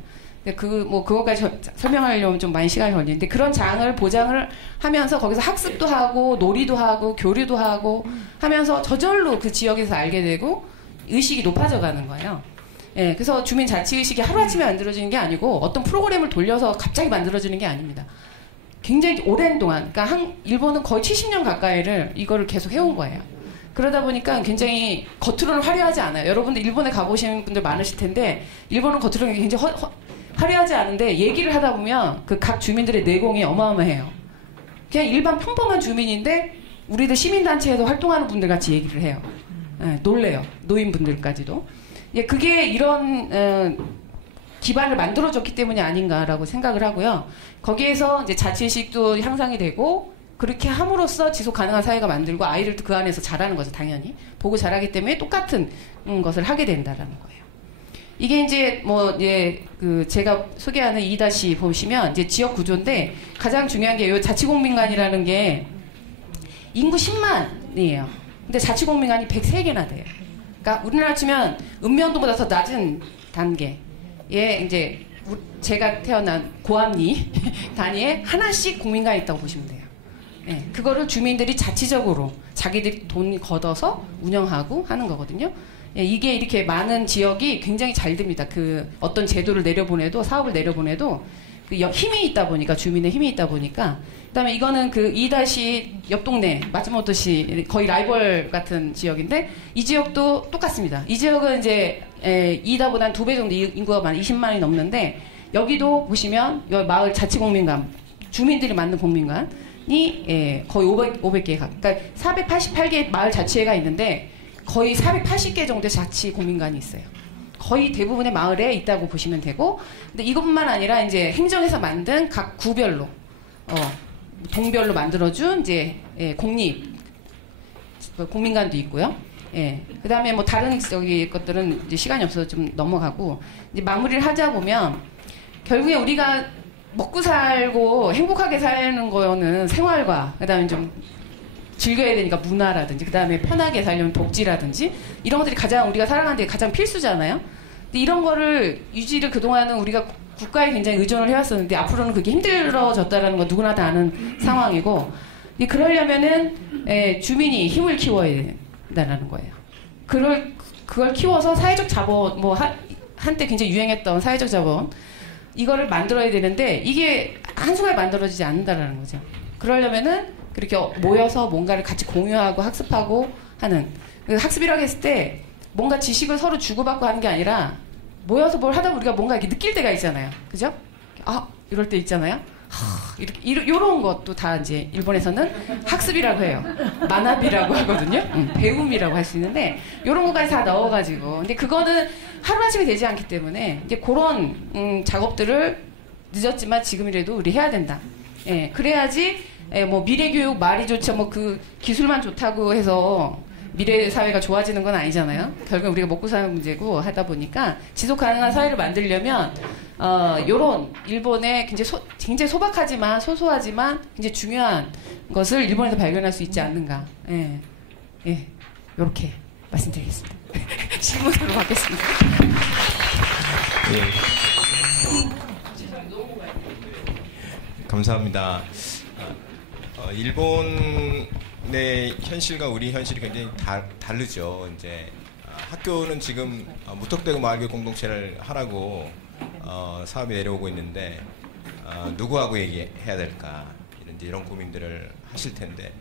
그것까지 설명하려면 좀 많이 시간이 걸리는데 그런 장을 보장을 하면서 거기서 학습도 하고 놀이도 하고 교류도 하고 하면서 저절로 그 지역에서 알게 되고 의식이 높아져 가는 거예요. 그래서 주민 자치의식이 하루아침에 만들어지는 게 아니고 어떤 프로그램을 돌려서 갑자기 만들어지는 게 아닙니다. 굉장히 오랜 동안, 그러니까 일본은 거의 70년 가까이를 이거를 계속 해온 거예요. 그러다 보니까 굉장히 겉으로는 화려하지 않아요. 여러분들 일본에 가보신 분들 많으실 텐데 일본은 겉으로는 굉장히 화려하지 않은데 얘기를 하다 보면 그 각 주민들의 내공이 어마어마해요. 그냥 일반 평범한 주민인데 우리들 시민단체에서 활동하는 분들 같이 얘기를 해요. 예, 놀래요. 노인분들까지도. 예, 그게 이런 기반을 만들어줬기 때문이 아닌가라고 생각을 하고요. 거기에서 이제 자취의식도 향상이 되고 그렇게 함으로써 지속 가능한 사회가 만들고 아이들도 그 안에서 자라는 거죠, 당연히. 보고 자라기 때문에 똑같은 것을 하게 된다라는 거예요. 이게 이제 제가 소개하는 2- 보시면 이제 지역 구조인데 가장 중요한 게 이 자치공민관이라는 게 인구 10만이에요. 근데 자치공민관이 103개나 돼요. 그러니까 우리나라 치면 읍면동보다 더 낮은 단계에 이제 제가 태어난 고암리 단위에 하나씩 공민관이 있다고 보시면 돼요. 예, 그거를 주민들이 자치적으로 자기들이 돈 걷어서 운영하고 하는 거거든요. 예, 이게 이렇게 많은 지역이 굉장히 잘 됩니다. 그 어떤 제도를 내려보내도 사업을 내려보내도 그 힘이 있다 보니까 주민의 힘이 있다 보니까 그다음에 이거는 그 2- 옆 동네 마츠모토시 거의 라이벌 같은 지역인데 이 지역도 똑같습니다. 이 지역은 이제 이다보단 2배 정도 인구가 많은 20만이 넘는데 여기도 보시면 여기 마을 자치공민관 주민들이 만든 공민관이 거의 500개 그러니까 488개 마을 자치회가 있는데 거의 480개 정도의 자치 공민관이 있어요. 거의 대부분의 마을에 있다고 보시면 되고, 근데 이것뿐만 아니라 이제 행정에서 만든 각 구별로, 동별로 만들어준 이제 공립 공민관도 있고요. 예. 그 다음에 뭐 다른 것들은 이제 시간이 없어서 좀 넘어가고, 이제 마무리를 하자 보면, 결국에 우리가 먹고 살고 행복하게 사는 거는 생활과, 그 다음에 좀 즐겨야 되니까 문화라든지, 그 다음에 편하게 살려면 복지라든지, 이런 것들이 가장 우리가 살아가는 데 가장 필수잖아요. 근데 이런 거를 유지를 그동안은 우리가 국가에 굉장히 의존을 해왔었는데, 앞으로는 그게 힘들어졌다라는 거 누구나 다 아는 상황이고, 근데 그러려면은, 주민이 힘을 키워야 된다는 거예요. 그걸 키워서 사회적 자본, 한때 굉장히 유행했던 사회적 자본, 이거를 만들어야 되는데, 이게 한순간에 만들어지지 않는다는 거죠. 그러려면은, 그렇게 모여서 뭔가를 같이 공유하고 학습하고 하는, 학습이라고 했을 때 뭔가 지식을 서로 주고받고 하는 게 아니라 모여서 뭘 하다 보면 우리가 뭔가 이렇게 느낄 때가 있잖아요. 그죠? 아, 이럴 때 있잖아요. 이런 것도 다 이제 일본에서는 학습이라고 해요. 만합이라고 하거든요. 배움이라고 할 수 있는데 이런 것까지 다 넣어가지고, 근데 그거는 하루아침에 되지 않기 때문에 이제 그런 작업들을 늦었지만 지금이라도 우리 해야 된다. 예, 그래야지 뭐 미래교육 말이 좋죠. 뭐 그 기술만 좋다고 해서 미래 사회가 좋아지는 건 아니잖아요. 결국 우리가 먹고 사는 문제고 하다 보니까 지속 가능한 사회를 만들려면 요런 일본의 굉장히 소박하지만 소소하지만 굉장히 중요한 것을 일본에서 발견할 수 있지 않는가. 예, 요렇게 말씀드리겠습니다. 질문으로 받겠습니다. 예. 감사합니다. 일본의 현실과 우리 현실이 굉장히 다르죠. 이제 학교는 지금 무턱대고 마을교육 공동체를 하라고 사업이 내려오고 있는데 누구하고 얘기해야 될까 이런 고민들을 하실 텐데,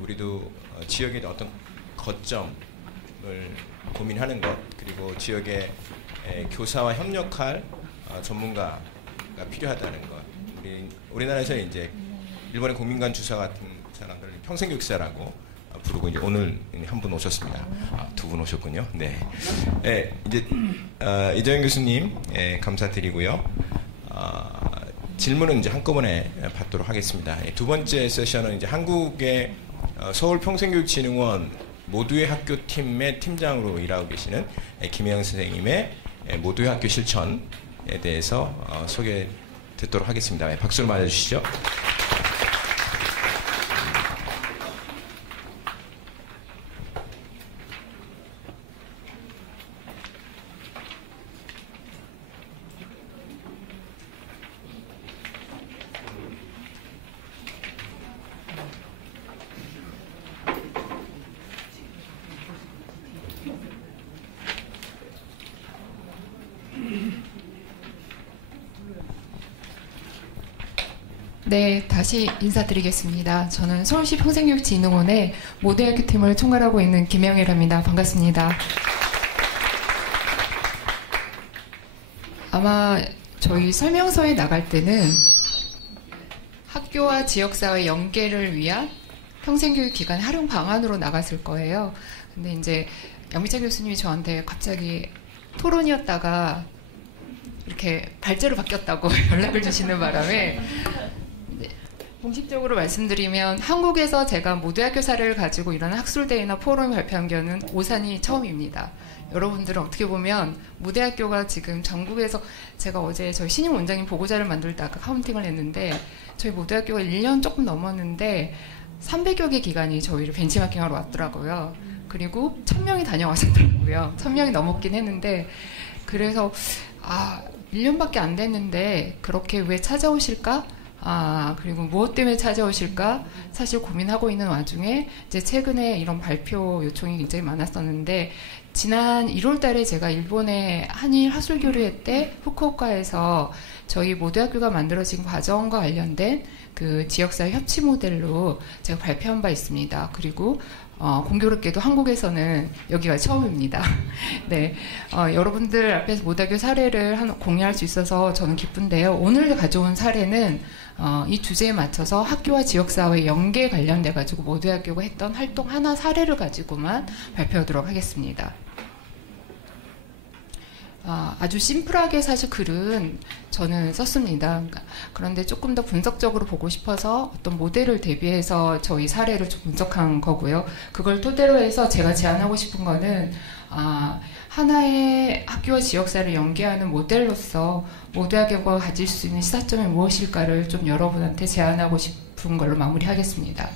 우리도 지역의 어떤 거점을 고민하는 것, 그리고 지역의 교사와 협력할 전문가가 필요하다는 것. 우리나라에서 이제 일본의 공민관 주사 같은 사람들을 평생교육사라고 부르고, 이제 오늘 한 분 오셨습니다. 두 분 오셨군요. 네. 이제 이정현 교수님 감사드리고요. 질문은 이제 한꺼번에 받도록 하겠습니다. 두 번째 세션은 이제 한국의 서울평생교육진흥원 모두의 학교팀의 팀장으로 일하고 계시는 김혜영 선생님의 모두의 학교 실천에 대해서 소개 듣도록 하겠습니다. 박수를 맞아주시죠. 네, 다시 인사드리겠습니다. 저는 서울시 평생교육진흥원의 모두학교팀을 총괄하고 있는 김영애랍니다. 반갑습니다. 아마 저희 설명서에 나갈 때는 학교와 지역사회 연계를 위한 평생교육 기관 활용 방안으로 나갔을 거예요. 근데 이제 양미자 교수님이 저한테 갑자기 토론이었다가 이렇게 발제로 바뀌었다고 연락을 주시는 바람에 공식적으로 말씀드리면 한국에서 제가 모두학교 사례를 가지고 이런 학술대회나 포럼을 발표한 경우는 오산이 처음입니다. 여러분들은 어떻게 보면 모대학교가 지금 전국에서 제가 어제 저희 신임 원장님 보고자를 만들 때 아까 카운팅을 했는데 저희 모대학교가 1년 조금 넘었는데 300여 개 기관이 저희를 벤치마킹하러 왔더라고요. 그리고 1000명이 다녀가셨더라고요. 1000명이 넘었긴 했는데 그래서 1년밖에 안 됐는데 그렇게 왜 찾아오실까? 그리고 무엇 때문에 찾아오실까? 사실 고민하고 있는 와중에 이제 최근에 이런 발표 요청이 굉장히 많았었는데 지난 1월 달에 제가 일본의 한일 하술교류회 때 후쿠오카에서 저희 모대학교가 만들어진 과정과 관련된 그 지역사회 협치 모델로 제가 발표한 바 있습니다. 그리고 공교롭게도 한국에서는 여기가 처음입니다. 네, 여러분들 앞에서 모대학교 사례를 공유할 수 있어서 저는 기쁜데요. 오늘 가져온 사례는 이 주제에 맞춰서 학교와 지역사회 연계 관련돼 가지고 모대학교가 했던 활동 하나 사례를 가지고만 발표하도록 하겠습니다. 아주 심플하게 사실 글은 저는 썼습니다. 그런데 조금 더 분석적으로 보고 싶어서 어떤 모델을 대비해서 저희 사례를 좀 분석한 거고요. 그걸 토대로 해서 제가 제안하고 싶은 거는 하나의 학교와 지역사회를 연계하는 모델로서 모대학교가 가질 수 있는 시사점이 무엇일까를 좀 여러분한테 제안하고 싶은 걸로 마무리하겠습니다.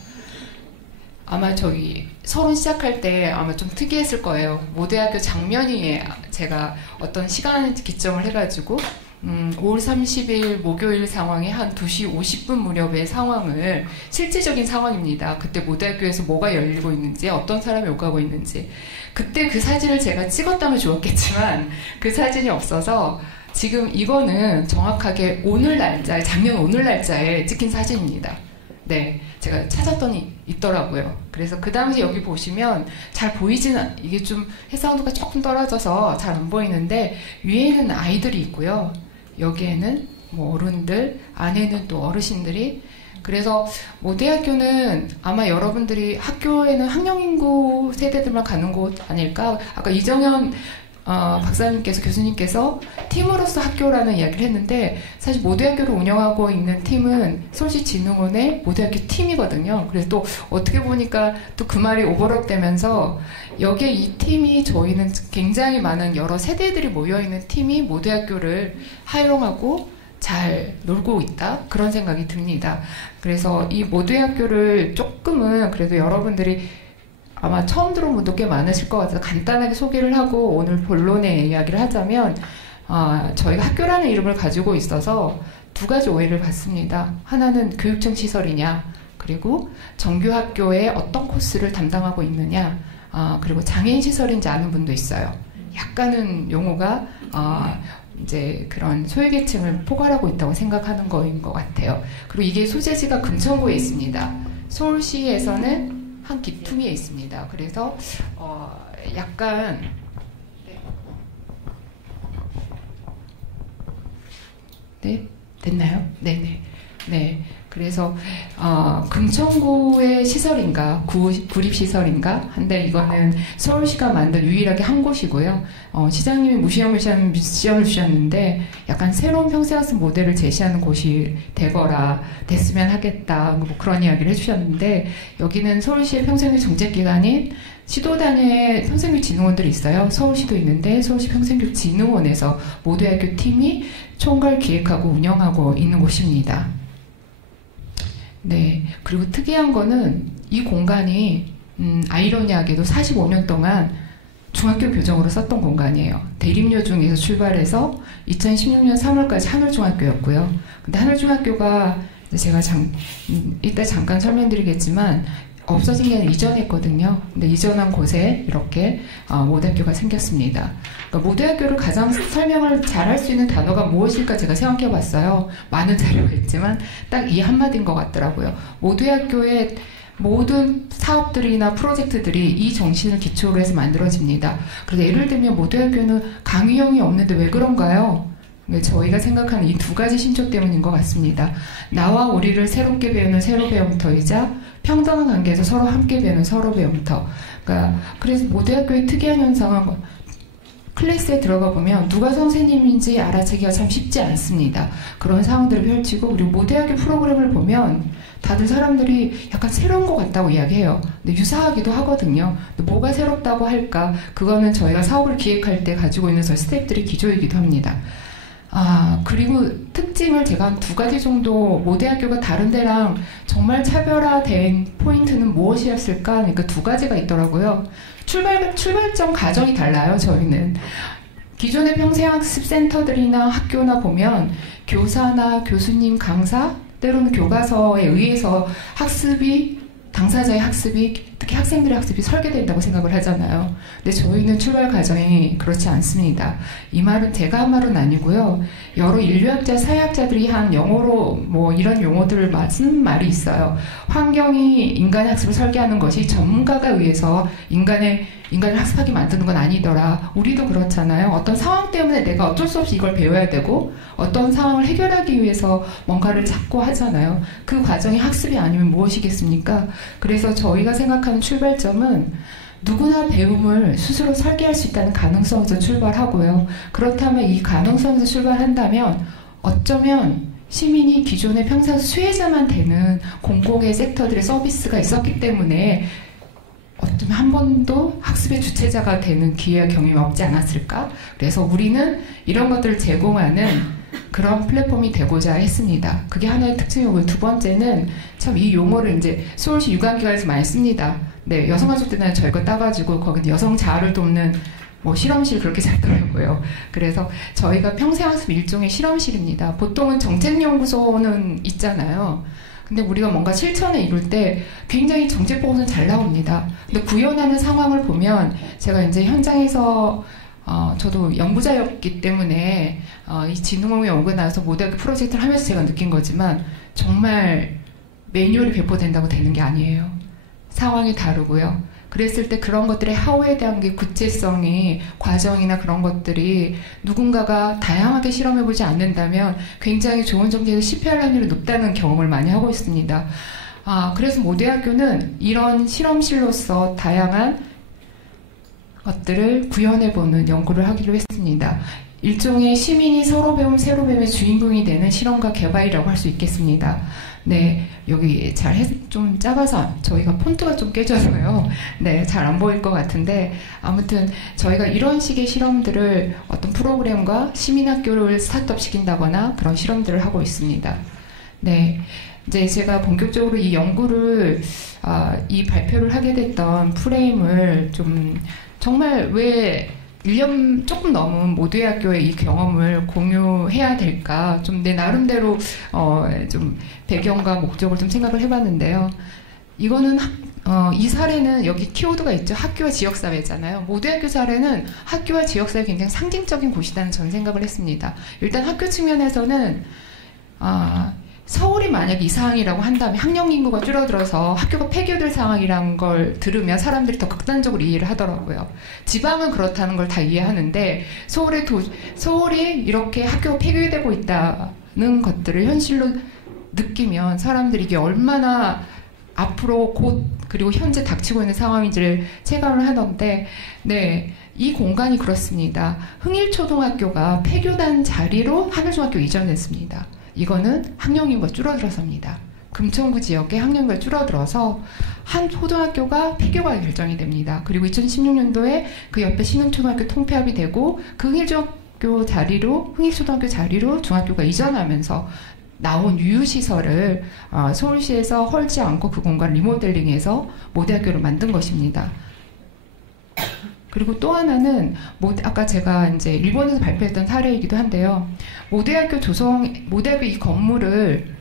아마 저희 서론 시작할 때 아마 좀 특이했을 거예요. 모대학교 장면이 제가 어떤 시간 기점을 해가지고 5월 30일 목요일 상황이 한 2시 50분 무렵의 상황을 실질적인 상황입니다. 그때 모대학교에서 뭐가 열리고 있는지 어떤 사람이 오가고 있는지 그때 그 사진을 제가 찍었다면 좋았겠지만 그 사진이 없어서 지금 이거는 정확하게 오늘 날짜에 작년 오늘 날짜에 찍힌 사진입니다. 네, 제가 찾았더니 있더라고요. 그래서 그 당시 여기 보시면 잘 보이지는 이게 좀 해상도가 조금 떨어져서 잘 안 보이는데 위에는 아이들이 있고요. 여기에는 뭐 어른들, 안에는 또 어르신들이 그래서 모대학교는 아마 여러분들이 학교에는 학령인구 세대들만 가는 곳 아닐까? 아까 이정현 박사님께서 교수님께서 팀으로서 학교라는 이야기를 했는데 사실 모대학교를 운영하고 있는 팀은 서울시 진흥원의 모대학교 팀이거든요. 그래서 또 어떻게 보니까 또 그 말이 오버랩 되면서 여기에 이 팀이 저희는 굉장히 많은 여러 세대들이 모여있는 팀이 모대학교를 활용하고 잘 놀고 있다 그런 생각이 듭니다. 그래서 이 모대학교를 조금은 그래도 여러분들이 아마 처음 들어온 분도 꽤 많으실 것 같아서 간단하게 소개를 하고 오늘 본론의 이야기를 하자면 저희가 학교라는 이름을 가지고 있어서 두 가지 오해를 받습니다. 하나는 교육청 시설이냐 그리고 정규학교의 어떤 코스를 담당하고 있느냐 그리고 장애인 시설인지 아는 분도 있어요. 약간은 용어가 이제 그런 소외계층을 포괄하고 있다고 생각하는 거인 것 같아요. 그리고 이게 소재지가 금천구에 있습니다. 서울시에서는 한 기퉁이에 있습니다. 그래서 약간 네 됐나요? 네네 네. 그래서 금천구의 시설인가 구립시설인가 한데 이거는 서울시가 만든 유일하게 한 곳이고요. 시장님이 무시험을 주셨는데 약간 새로운 평생학습 모델을 제시하는 곳이 됐으면 하겠다 뭐 그런 이야기를 해주셨는데 여기는 서울시의 평생교육 정책기관인 시도단위의 평생교육 진흥원들이 있어요. 서울시도 있는데 서울시 평생교육 진흥원에서 모대학교 팀이 총괄 기획하고 운영하고 있는 곳입니다. 네, 그리고 특이한 거는 이 공간이 아이러니하게도 45년 동안 중학교 교정으로 썼던 공간이에요. 대림여중에서 출발해서 2016년 3월까지 하늘중학교였고요. 근데 하늘중학교가 제가 이따 잠깐 설명드리겠지만 없어진 게 아니라 이전했거든요. 근데 이전한 곳에 이렇게 모대학교가 생겼습니다. 그러니까 모대학교를 가장 설명을 잘할 수 있는 단어가 무엇일까 제가 생각해 봤어요. 많은 자료가 있지만 딱 이 한마디인 것 같더라고요. 모대학교의 모든 사업들이나 프로젝트들이 이 정신을 기초로 해서 만들어집니다. 그래서 예를 들면 모대학교는 강의형이 없는데 왜 그런가요? 저희가 생각하는 이 두 가지 신조 때문인 것 같습니다. 나와 우리를 새롭게 배우는 새로 배움터이자 평등한 관계에서 서로 함께 배우는 서로 배움터. 그러니까 그래서 모대학교의 특이한 현상은 클래스에 들어가 보면 누가 선생님인지 알아채기가 참 쉽지 않습니다. 그런 상황들을 펼치고, 그리고 모대학교 프로그램을 보면 다들 사람들이 약간 새로운 것 같다고 이야기해요. 근데 유사하기도 하거든요. 뭐가 새롭다고 할까? 그거는 저희가 사업을 기획할 때 가지고 있는 저희 스태프들의 기조이기도 합니다. 그리고 특징을 제가 한 두 가지 정도, 모대학교가 다른 데랑 정말 차별화된 포인트는 무엇이었을까? 그러니까 두 가지가 있더라고요. 출발점 가정이 달라요, 저희는. 기존의 평생학습센터들이나 학교나 보면 교사나 교수님, 강사, 때로는 교과서에 의해서 당사자의 학습이, 특히 학생들의 학습이 설계된다고 생각을 하잖아요. 근데 저희는 출발 과정이 그렇지 않습니다. 이 말은 제가 한 말은 아니고요. 여러 인류학자, 사회학자들이 한 영어로 이런 용어들을 쓴 말이 있어요. 환경이 인간의 학습을 설계하는 것이 전문가가 의해서 인간을 학습하게 만드는 건 아니더라. 우리도 그렇잖아요. 어떤 상황 때문에 내가 어쩔 수 없이 이걸 배워야 되고, 어떤 상황을 해결하기 위해서 뭔가를 찾고 하잖아요. 그 과정이 학습이 아니면 무엇이겠습니까? 그래서 저희가 생각하는 출발점은 누구나 배움을 스스로 설계할 수 있다는 가능성에서 출발하고요. 그렇다면 이 가능성에서 출발한다면 어쩌면 시민이 기존의 평생 수혜자만 되는 공공의 섹터들의 서비스가 있었기 때문에 어쩌면 한 번도 학습의 주체자가 되는 기회와 경험이 없지 않았을까? 그래서 우리는 이런 것들을 제공하는 그런 플랫폼이 되고자 했습니다. 그게 하나의 특징이고요. 두 번째는 참 이 용어를 이제 서울시 유관기관에서 많이 씁니다. 네, 여성가족대는 저희 거 따가지고 거기 여성 자아를 돕는 실험실 그렇게 잡더라고요. 그래서 저희가 평생학습 일종의 실험실입니다. 보통은 정책연구소는 있잖아요. 근데 우리가 뭔가 실천을 이룰 때 굉장히 정책 보고서는 잘 나옵니다. 근데 구현하는 상황을 보면 제가 이제 현장에서 저도 연구자였기 때문에 이 진흥공에 오고 나서 모대학교 프로젝트를 하면서 제가 느낀 거지만 정말 매뉴얼이 배포된다고 되는 게 아니에요. 상황이 다르고요. 그랬을 때 그런 것들의 하우에 대한 게 구체성이, 과정이나 그런 것들이 누군가가 다양하게 실험해보지 않는다면 굉장히 좋은 정책에서 실패할 확률이 높다는 경험을 많이 하고 있습니다. 그래서 모대학교는 이런 실험실로서 다양한 것들을 구현해보는 연구를 하기로 했습니다. 일종의 시민이 서로 배움, 새로 배움의 주인공이 되는 실험과 개발이라고 할 수 있겠습니다. 네, 여기 좀 작아서 저희가 폰트가 좀 깨져서요. 네, 잘 안 보일 것 같은데 아무튼 저희가 이런 식의 실험들을 어떤 프로그램과 시민학교를 스타트업 시킨다거나 그런 실험들을 하고 있습니다. 네, 이제 제가 본격적으로 이 연구를 이 발표를 하게 됐던 프레임을 좀 정말 왜 1년 조금 넘은 모대학교의 이 경험을 공유해야 될까, 좀 내 나름대로 좀 배경과 목적을 좀 생각을 해봤는데요. 이거는 이 사례는 여기 키워드가 있죠. 학교와 지역사회잖아요. 모대학교 사례는 학교와 지역사회 굉장히 상징적인 곳이라는 저는 생각을 했습니다. 일단 학교 측면에서는 서울이 만약 이 상황이라고 한다면 학령 인구가 줄어들어서 학교가 폐교될 상황이란 걸 들으면 사람들이 더 극단적으로 이해를 하더라고요. 지방은 그렇다는 걸 다 이해하는데 서울이 이렇게 학교가 폐교되고 있다는 것들을 현실로 느끼면 사람들이 이게 얼마나 앞으로 그리고 현재 닥치고 있는 상황인지를 체감을 하던데, 네, 이 공간이 그렇습니다. 흥일초등학교가 폐교된 자리로 하늘중학교 이전했습니다. 이거는 학령인구가 줄어들어서입니다. 금천구 지역의 학령인구가 줄어들어서 한 초등학교가 폐교가 결정이 됩니다. 그리고 2016년도에 그 옆에 신흥초등학교 통폐합이 되고 그 흥일초등학교 자리로 중학교가 이전하면서 나온 유휴시설을 서울시에서 헐지 않고 그 공간을 리모델링해서 모대학교를 만든 것입니다. 그리고 또 하나는 아까 제가 이제 일본에서 발표했던 사례이기도 한데요. 모대학교 이 건물을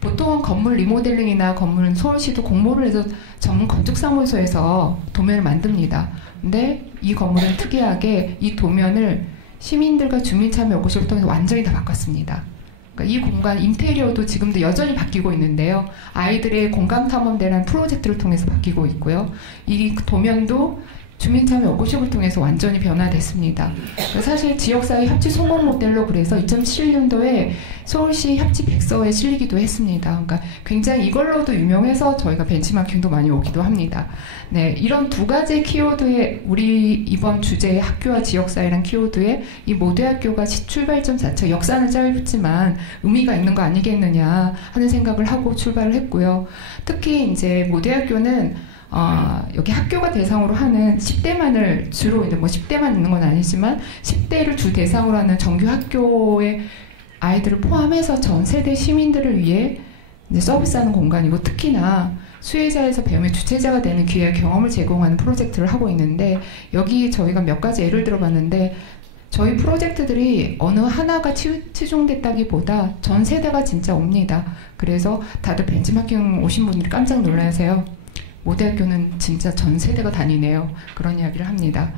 보통은 건물 리모델링이나 건물은 서울시도 공모를 해서 전문 건축사무소에서 도면을 만듭니다. 근데 이 건물은 특이하게 이 도면을 시민들과 주민참여 워크숍을 통해서 완전히 다 바꿨습니다. 그러니까 이 공간 인테리어도 지금도 여전히 바뀌고 있는데요. 아이들의 공감 탐험대라는 프로젝트를 통해서 바뀌고 있고요. 이 도면도 주민참여 워크숍을 통해서 완전히 변화됐습니다. 사실 지역사회 협치 성공 모델로 그래서 2007년도에 서울시 협치 백서에 실리기도 했습니다. 그러니까 굉장히 이걸로도 유명해서 저희가 벤치마킹도 많이 오기도 합니다. 네, 이런 두 가지 키워드에 우리 이번 주제의 학교와 지역사회란 키워드에 이 모대학교가 출발점 자체 역사는 짧지만 의미가 있는 거 아니겠느냐 하는 생각을 하고 출발을 했고요. 특히 이제 모대학교는 여기 학교가 대상으로 하는 10대만을 주로 뭐 10대만 있는 건 아니지만 10대를 주 대상으로 하는 정규 학교의 아이들을 포함해서 전 세대 시민들을 위해 이제 서비스하는 공간이고 특히나 수혜자에서 배움의 주체자가 되는 기회와 경험을 제공하는 프로젝트를 하고 있는데 여기 저희가 몇 가지 예를 들어봤는데 저희 프로젝트들이 어느 하나가 치중됐다기보다 전 세대가 진짜 옵니다. 그래서 다들 벤치마킹 오신 분들이 깜짝 놀라세요. 모대학교는 진짜 전 세대가 다니네요. 그런 이야기를 합니다.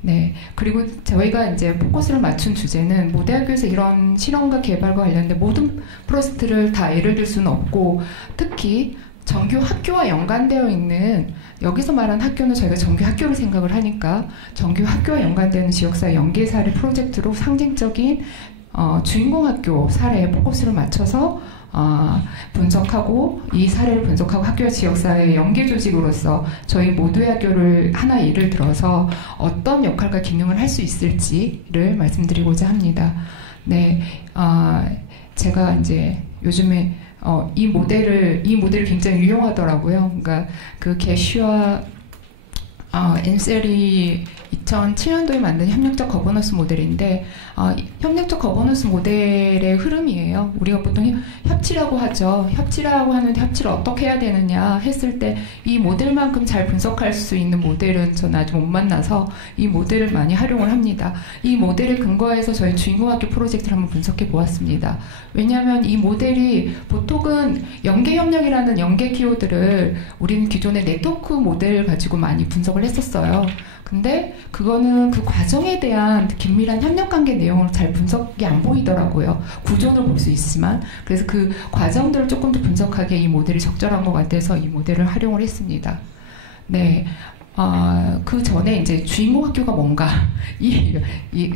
네. 그리고 저희가 이제 포커스를 맞춘 주제는 모대학교에서 이런 실험과 개발과 관련된 모든 프로젝트를 다 예를 들 수는 없고 특히 정규 학교와 연관되어 있는 여기서 말한 학교는 저희가 정규 학교를 생각을 하니까 정규 학교와 연관되는 지역사회 연계 사례 프로젝트로 상징적인 주인공 학교 사례에 포커스를 맞춰서 분석하고 이 사례를 분석하고 학교와 지역사회의 연계 조직으로서 저희 모두의 학교를 하나 예를 들어서 어떤 역할과 기능을 할 수 있을지를 말씀드리고자 합니다. 네, 제가 이제 요즘에 이 모델이 굉장히 유용하더라고요. 그러니까 그 게쉬와 엔셀이 2007년도에 만든 협력적 거버넌스 모델인데 협력적 거버넌스 모델의 흐름이에요. 우리가 보통 협치라고 하죠. 협치라고 하는데 협치를 어떻게 해야 되느냐 했을 때 이 모델만큼 잘 분석할 수 있는 모델은 저는 아직 못 만나서 이 모델을 많이 활용을 합니다. 이 모델을 근거해서 저희 주인공학교 프로젝트를 한번 분석해 보았습니다. 왜냐하면 이 모델이 보통은 연계협력이라는 연계 키워드를 우리는 기존의 네트워크 모델을 가지고 많이 분석을 했었어요. 근데 그거는 그 과정에 대한 긴밀한 협력관계 내용을 잘 분석이 안 보이더라고요. 구조는 볼 수 있지만 그래서 그 과정들을 조금 더 분석하기에 이 모델이 적절한 것 같아서 이 모델을 활용을 했습니다. 네. 그 전에 이제 주인공 학교가 뭔가,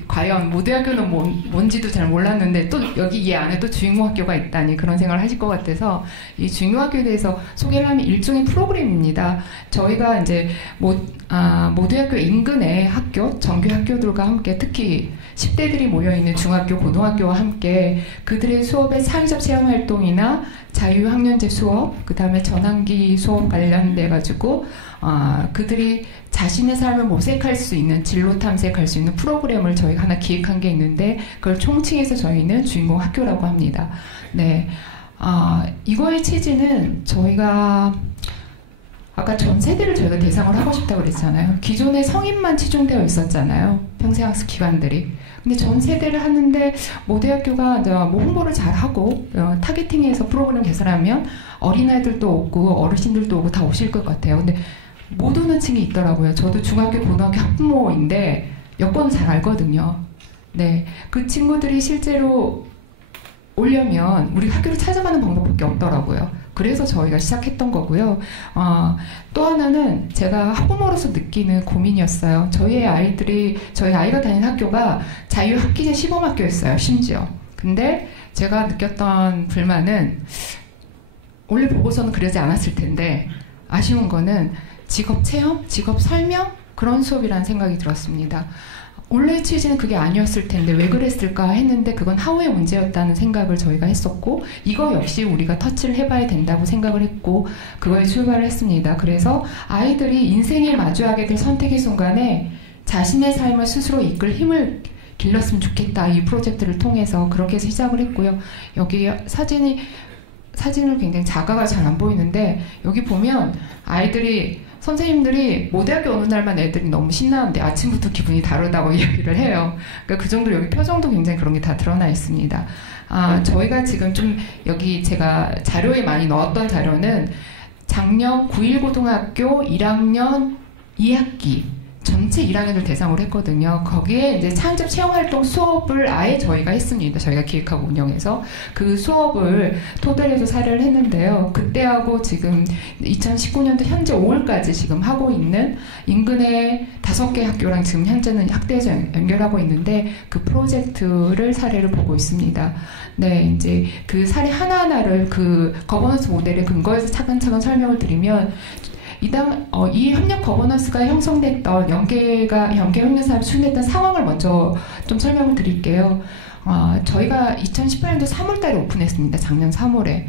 과연 모대학교는 뭔지도 잘 몰랐는데 또 여기 이 안에 또 주인공 학교가 있다니 그런 생각을 하실 것 같아서 이 주인공 학교에 대해서 소개를 하면 일종의 프로그램입니다. 저희가 이제 모대학교 인근의 학교, 정규 학교들과 함께 특히 10대들이 모여있는 중학교, 고등학교와 함께 그들의 수업의 사회적 체험 활동이나 자유학년제 수업, 그 다음에 전환기 수업 관련돼가지고 그들이 자신의 삶을 모색할 수 있는 진로 탐색할 수 있는 프로그램을 저희가 하나 기획한 게 있는데 그걸 총칭해서 저희는 주인공 학교라고 합니다. 네, 이거의 취지는 저희가 아까 전 세대를 저희가 대상으로 하고 싶다고 그랬잖아요. 기존에 성인만 치중되어 있었잖아요. 평생학습 기관들이. 근데 전 세대를 하는데 모대학교가 이제 뭐 홍보를 잘 하고 타겟팅해서 프로그램 개설하면 어린아이들도 오고 어르신들도 오고 다 오실 것 같아요. 근데 못 오는 층이 있더라고요. 저도 중학교, 고등학교 학부모인데 여건을 잘 알거든요. 네, 그 친구들이 실제로 오려면 우리 학교를 찾아가는 방법밖에 없더라고요. 그래서 저희가 시작했던 거고요. 또 하나는 제가 학부모로서 느끼는 고민이었어요. 저희 아이가 다니는 학교가 자유학기제 시범학교였어요, 심지어. 근데 제가 느꼈던 불만은 원래 보고서는 그러지 않았을 텐데 아쉬운 거는 직업 체험, 직업 설명 그런 수업이라는 생각이 들었습니다. 원래 취지는 그게 아니었을 텐데 왜 그랬을까 했는데 그건 하우의 문제였다는 생각을 저희가 했었고 이거 역시 우리가 터치를 해봐야 된다고 생각을 했고 그거에 출발을 했습니다. 그래서 아이들이 인생에 마주하게 될 선택의 순간에 자신의 삶을 스스로 이끌 힘을 길렀으면 좋겠다. 이 프로젝트를 통해서 그렇게 시작을 했고요. 여기 사진을 굉장히 작아가 잘 안 보이는데 여기 보면 선생님들이 모대학교 오는 날만 애들이 너무 신나는데 아침부터 기분이 다르다고 이야기를 해요. 그러니까 그 정도로 여기 표정도 굉장히 그런 게 다 드러나 있습니다. 저희가 지금 좀 여기 제가 자료에 많이 넣었던 자료는 작년 9.1 고등학교 1학년 2학기 전체 1학년들 대상으로 했거든요. 거기에 이제 창접 체험활동 수업을 아예 저희가 했습니다. 저희가 기획하고 운영해서 그 수업을 토대로 해서 사례를 했는데요. 그때하고 지금 2019년도 현재 5월까지 지금 하고 있는 인근의 5개 학교랑 지금 현재는 학대에서 연결하고 있는데 그 프로젝트를 사례를 보고 있습니다. 네, 이제 그 사례 하나하나를 그 거버넌스 모델에 근거해서 차근차근 설명을 드리면 이 협력 거버넌스가 형성됐던 연계 협력사업이 추진됐던 상황을 먼저 좀 설명을 드릴게요. 저희가 2018년도 3월달에 오픈했습니다. 작년 3월에.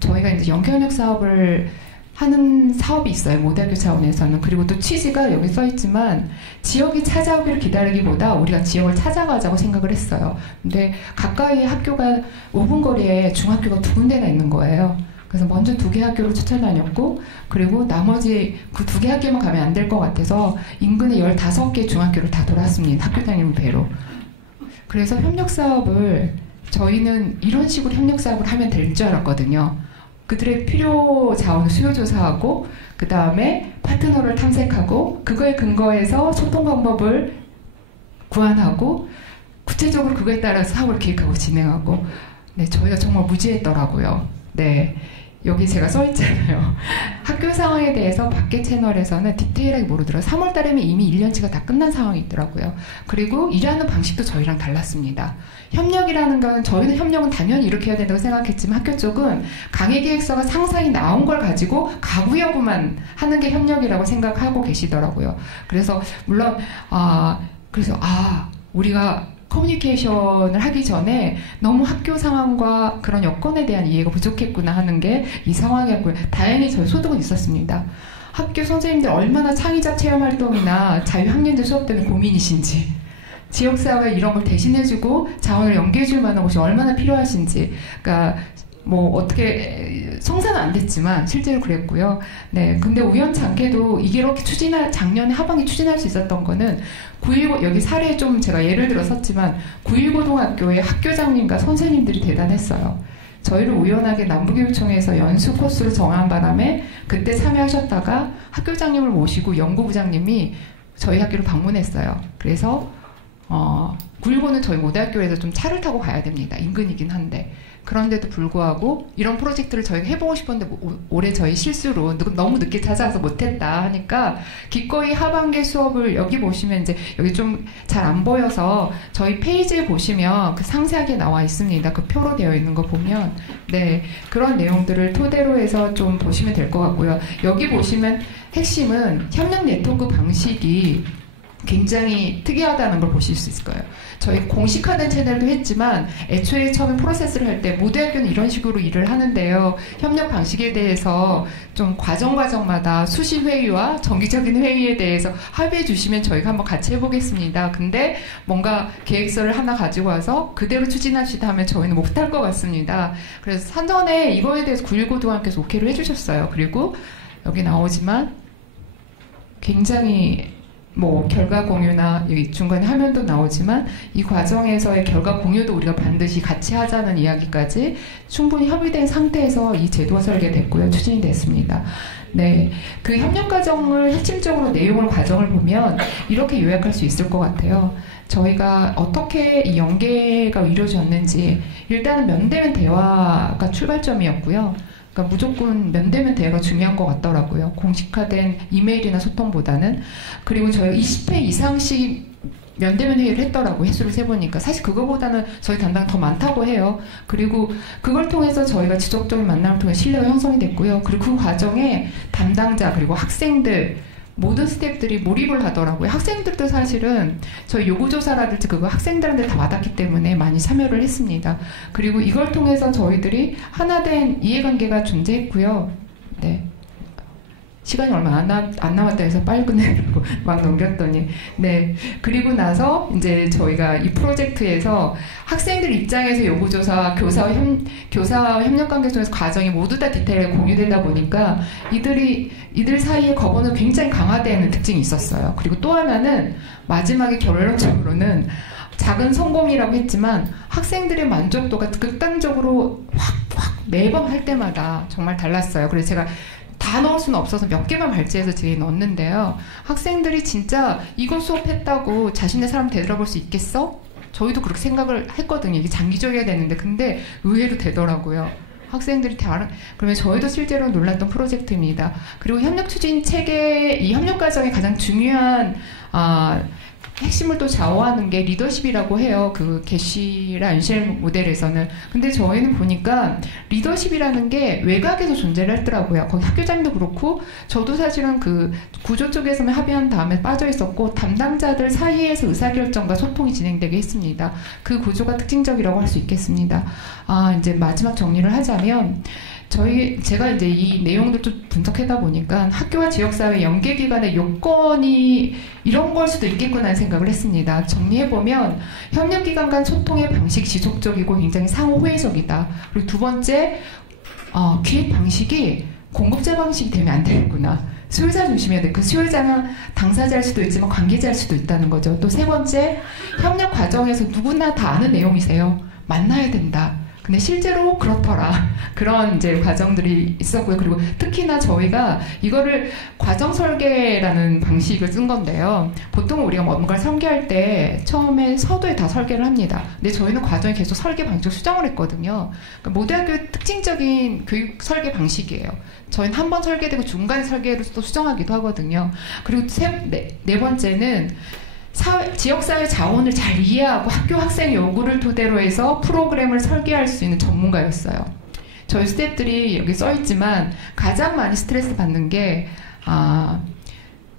저희가 이제 연계 협력 사업을 하는 사업이 있어요. 모대학교 차원에서는. 그리고 또 취지가 여기 써있지만 지역이 찾아오기를 기다리기보다 우리가 지역을 찾아가자고 생각을 했어요. 근데 가까이 학교가 5분 거리에 중학교가 2군데나 있는 거예요. 그래서 먼저 2개 학교를 추천다녔고, 그리고 나머지 그 2개 학교만 가면 안 될 것 같아서 인근의 15개 중학교를 다 돌았습니다. 학교장님 배로. 그래서 협력사업을 저희는 이런 식으로 협력사업을 하면 될 줄 알았거든요. 그들의 필요 자원을 수요조사하고 그 다음에 파트너를 탐색하고 그거에 근거해서 소통 방법을 구안하고 구체적으로 그거에 따라서 사업을 기획하고 진행하고 네, 저희가 정말 무지했더라고요. 네. 여기 제가 써있잖아요. 학교 상황에 대해서 밖에 채널에서는 디테일하게 모르더라고요. 3월 달에면 이미 1년치가 다 끝난 상황이 있더라고요. 그리고 일하는 방식도 저희랑 달랐습니다. 협력이라는 건 저희는 협력은 당연히 이렇게 해야 된다고 생각했지만 학교 쪽은 강의기획서가 상상이 나온 걸 가지고 가구 여부만 하는 게 협력이라고 생각하고 계시더라고요. 그래서 물론 우리가 커뮤니케이션을 하기 전에 너무 학교 상황과 그런 여건에 대한 이해가 부족했구나 하는 게 이 상황이었고요. 다행히 저희 소득은 있었습니다. 학교 선생님들 얼마나 창의적 체험활동이나 자유학년제 수업 때문에 고민이신지, 지역사회 이런 걸 대신해주고 자원을 연계해줄 만한 곳이 얼마나 필요하신지, 그러니까 뭐 어떻게 성사는 안 됐지만 실제로 그랬고요. 네, 근데 우연찮게도 이렇게 작년에 하반기 추진할 수 있었던 거는 9.19 여기 사례 좀 제가 예를 들어 썼지만 9.1고등학교의 학교장님과 선생님들이 대단했어요. 저희를 우연하게 남부교육청에서 연수 코스로 정한 바람에 그때 참여하셨다가 학교장님을 모시고 연구부장님이 저희 학교를 방문했어요. 그래서 9.1고는 저희 모대학교에서 좀 차를 타고 가야 됩니다. 인근이긴 한데. 그런데도 불구하고 이런 프로젝트를 저희가 해보고 싶었는데 올해 저희 실수로 너무 늦게 찾아와서 못했다 하니까 기꺼이 하반기 수업을 여기 보시면 이제 여기 좀 잘 안 보여서 저희 페이지에 보시면 그 상세하게 나와 있습니다. 그 표로 되어 있는 거 보면 네, 그런 내용들을 토대로 해서 좀 보시면 될 것 같고요. 여기 보시면 핵심은 협력 네트워크 방식이 굉장히 특이하다는 걸 보실 수 있을 거예요. 저희 공식화된 채널도 했지만 애초에 처음에 프로세스를 할 때 모대학교는 이런 식으로 일을 하는데요. 협력 방식에 대해서 좀 과정마다 수시 회의와 정기적인 회의에 대해서 합의해 주시면 저희가 한번 같이 해보겠습니다. 근데 뭔가 계획서를 하나 가지고 와서 그대로 추진합시다 하면 저희는 못할 것 같습니다. 그래서 사전에 이거에 대해서 9.1고등학교에서 오케이를 해주셨어요. 그리고 여기 나오지만 굉장히 결과 공유나 여기 중간에 화면도 나오지만 이 과정에서의 결과 공유도 우리가 반드시 같이 하자는 이야기까지 충분히 협의된 상태에서 이 제도가 설계됐고요. 추진이 됐습니다. 네, 그 협력 과정을 핵심적으로 내용을 과정을 보면 이렇게 요약할 수 있을 것 같아요. 저희가 어떻게 이 연계가 이루어졌는지 일단은 면대면 대화가 출발점이었고요. 그러니까 무조건 면대면 대화가 중요한 것 같더라고요. 공식화된 이메일이나 소통보다는. 그리고 저희 20회 이상씩 면대면 회의를 했더라고요. 횟수를 세보니까. 사실 그거보다는 저희 담당 더 많다고 해요. 그리고 그걸 통해서 저희가 지속적인 만남을 통해 신뢰가 형성이 됐고요. 그리고 그 과정에 담당자 그리고 학생들 모든 스태프들이 몰입을 하더라고요. 학생들도 사실은 저희 요구조사라든지 그거 학생들한테 다 와닿기 때문에 많이 참여를 했습니다. 그리고 이걸 통해서 저희들이 하나된 이해관계가 존재했고요. 네. 시간이 얼마 안 남았다 해서 빨리 끝내려고 막 넘겼더니 네, 그리고 나서 이제 저희가 이 프로젝트에서 학생들 입장에서 요구조사, 교사와 협력관계 속에서 과정이 모두 다 디테일하게 공유되다 보니까 이들 사이에 거부는 굉장히 강화되는 특징이 있었어요. 그리고 또 하나는 마지막에 결론적으로는 작은 성공이라고 했지만 학생들의 만족도가 극단적으로 확 매번 할 때마다 정말 달랐어요. 그래서 제가 다 다 넣을 수는 없어서 몇 개만 발제해서 제가 넣었는데요. 학생들이 진짜 이거 수업했다고 자신의 사람 되돌아볼 수 있겠어? 저희도 그렇게 생각을 했거든요. 이게 장기적이어야 되는데 근데 의외로 되더라고요. 학생들이 다른, 그러면 저희도 실제로 놀랐던 프로젝트입니다. 그리고 협력 추진 체계, 이 협력 과정의 가장 중요한 핵심을 또 좌우하는 게 리더십이라고 해요. 그 게시라 안쉘 모델에서는. 근데 저희는 보니까 리더십이라는 게 외곽에서 존재를 했더라고요. 거기 학교장도 그렇고 저도 사실은 그 구조 쪽에서는 합의한 다음에 빠져 있었고 담당자들 사이에서 의사결정과 소통이 진행되게 했습니다. 그 구조가 특징적이라고 할 수 있겠습니다. 이제 마지막 정리를 하자면 제가 이제 이 내용들 좀 분석하다 보니까 학교와 지역사회 연계기관의 요건이 이런 걸 수도 있겠구나 하는 생각을 했습니다. 정리해보면 협력기관 간 소통의 방식 지속적이고 굉장히 상호회의적이다. 그리고 두 번째, 기획 방식이 공급자 방식이 되면 안 되겠구나. 수요자 중심이어야 돼. 그 수요자는 당사자일 수도 있지만 관계자일 수도 있다는 거죠. 또 세 번째, 협력 과정에서 누구나 다 아는 내용이세요. 만나야 된다. 근데 실제로 그렇더라. 그런 이제 과정들이 있었고요. 그리고 특히나 저희가 이거를 과정 설계라는 방식을 쓴 건데요. 보통 우리가 뭔가를 설계할 때 처음에 서두에 다 설계를 합니다. 근데 저희는 과정에 계속 설계 방식을 수정을 했거든요. 그러니까 모든 학교의 특징적인 교육 설계 방식이에요. 저희는 한 번 설계되고 중간에 설계를 또 수정하기도 하거든요. 그리고 네 번째는 지역사회 자원을 잘 이해하고 학교 학생 요구를 토대로 해서 프로그램을 설계할 수 있는 전문가였어요. 저희 스태프들이 여기 써있지만 가장 많이 스트레스 받는 게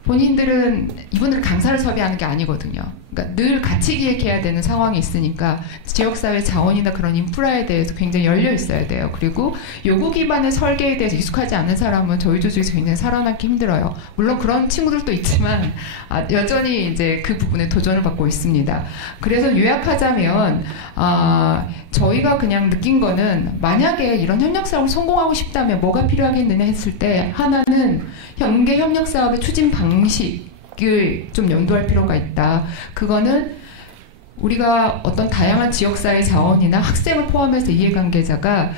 본인들은 이분들 강사를 섭외하는 게 아니거든요. 그러니까 늘 같이 기획해야 되는 상황이 있으니까 지역사회 자원이나 그런 인프라에 대해서 굉장히 열려 있어야 돼요. 그리고 요구 기반의 설계에 대해서 익숙하지 않은 사람은 저희 조직에서 굉장히 살아남기 힘들어요. 물론 그런 친구들도 있지만 여전히 이제 그 부분에 도전을 받고 있습니다. 그래서 요약하자면 저희가 그냥 느낀 거는 만약에 이런 협력 사업을 성공하고 싶다면 뭐가 필요하겠느냐 했을 때 하나는 연계 협력 사업의 추진 방식을 좀 연구할 필요가 있다. 그거는 우리가 어떤 다양한 지역사회 자원이나 학생을 포함해서 이해관계자가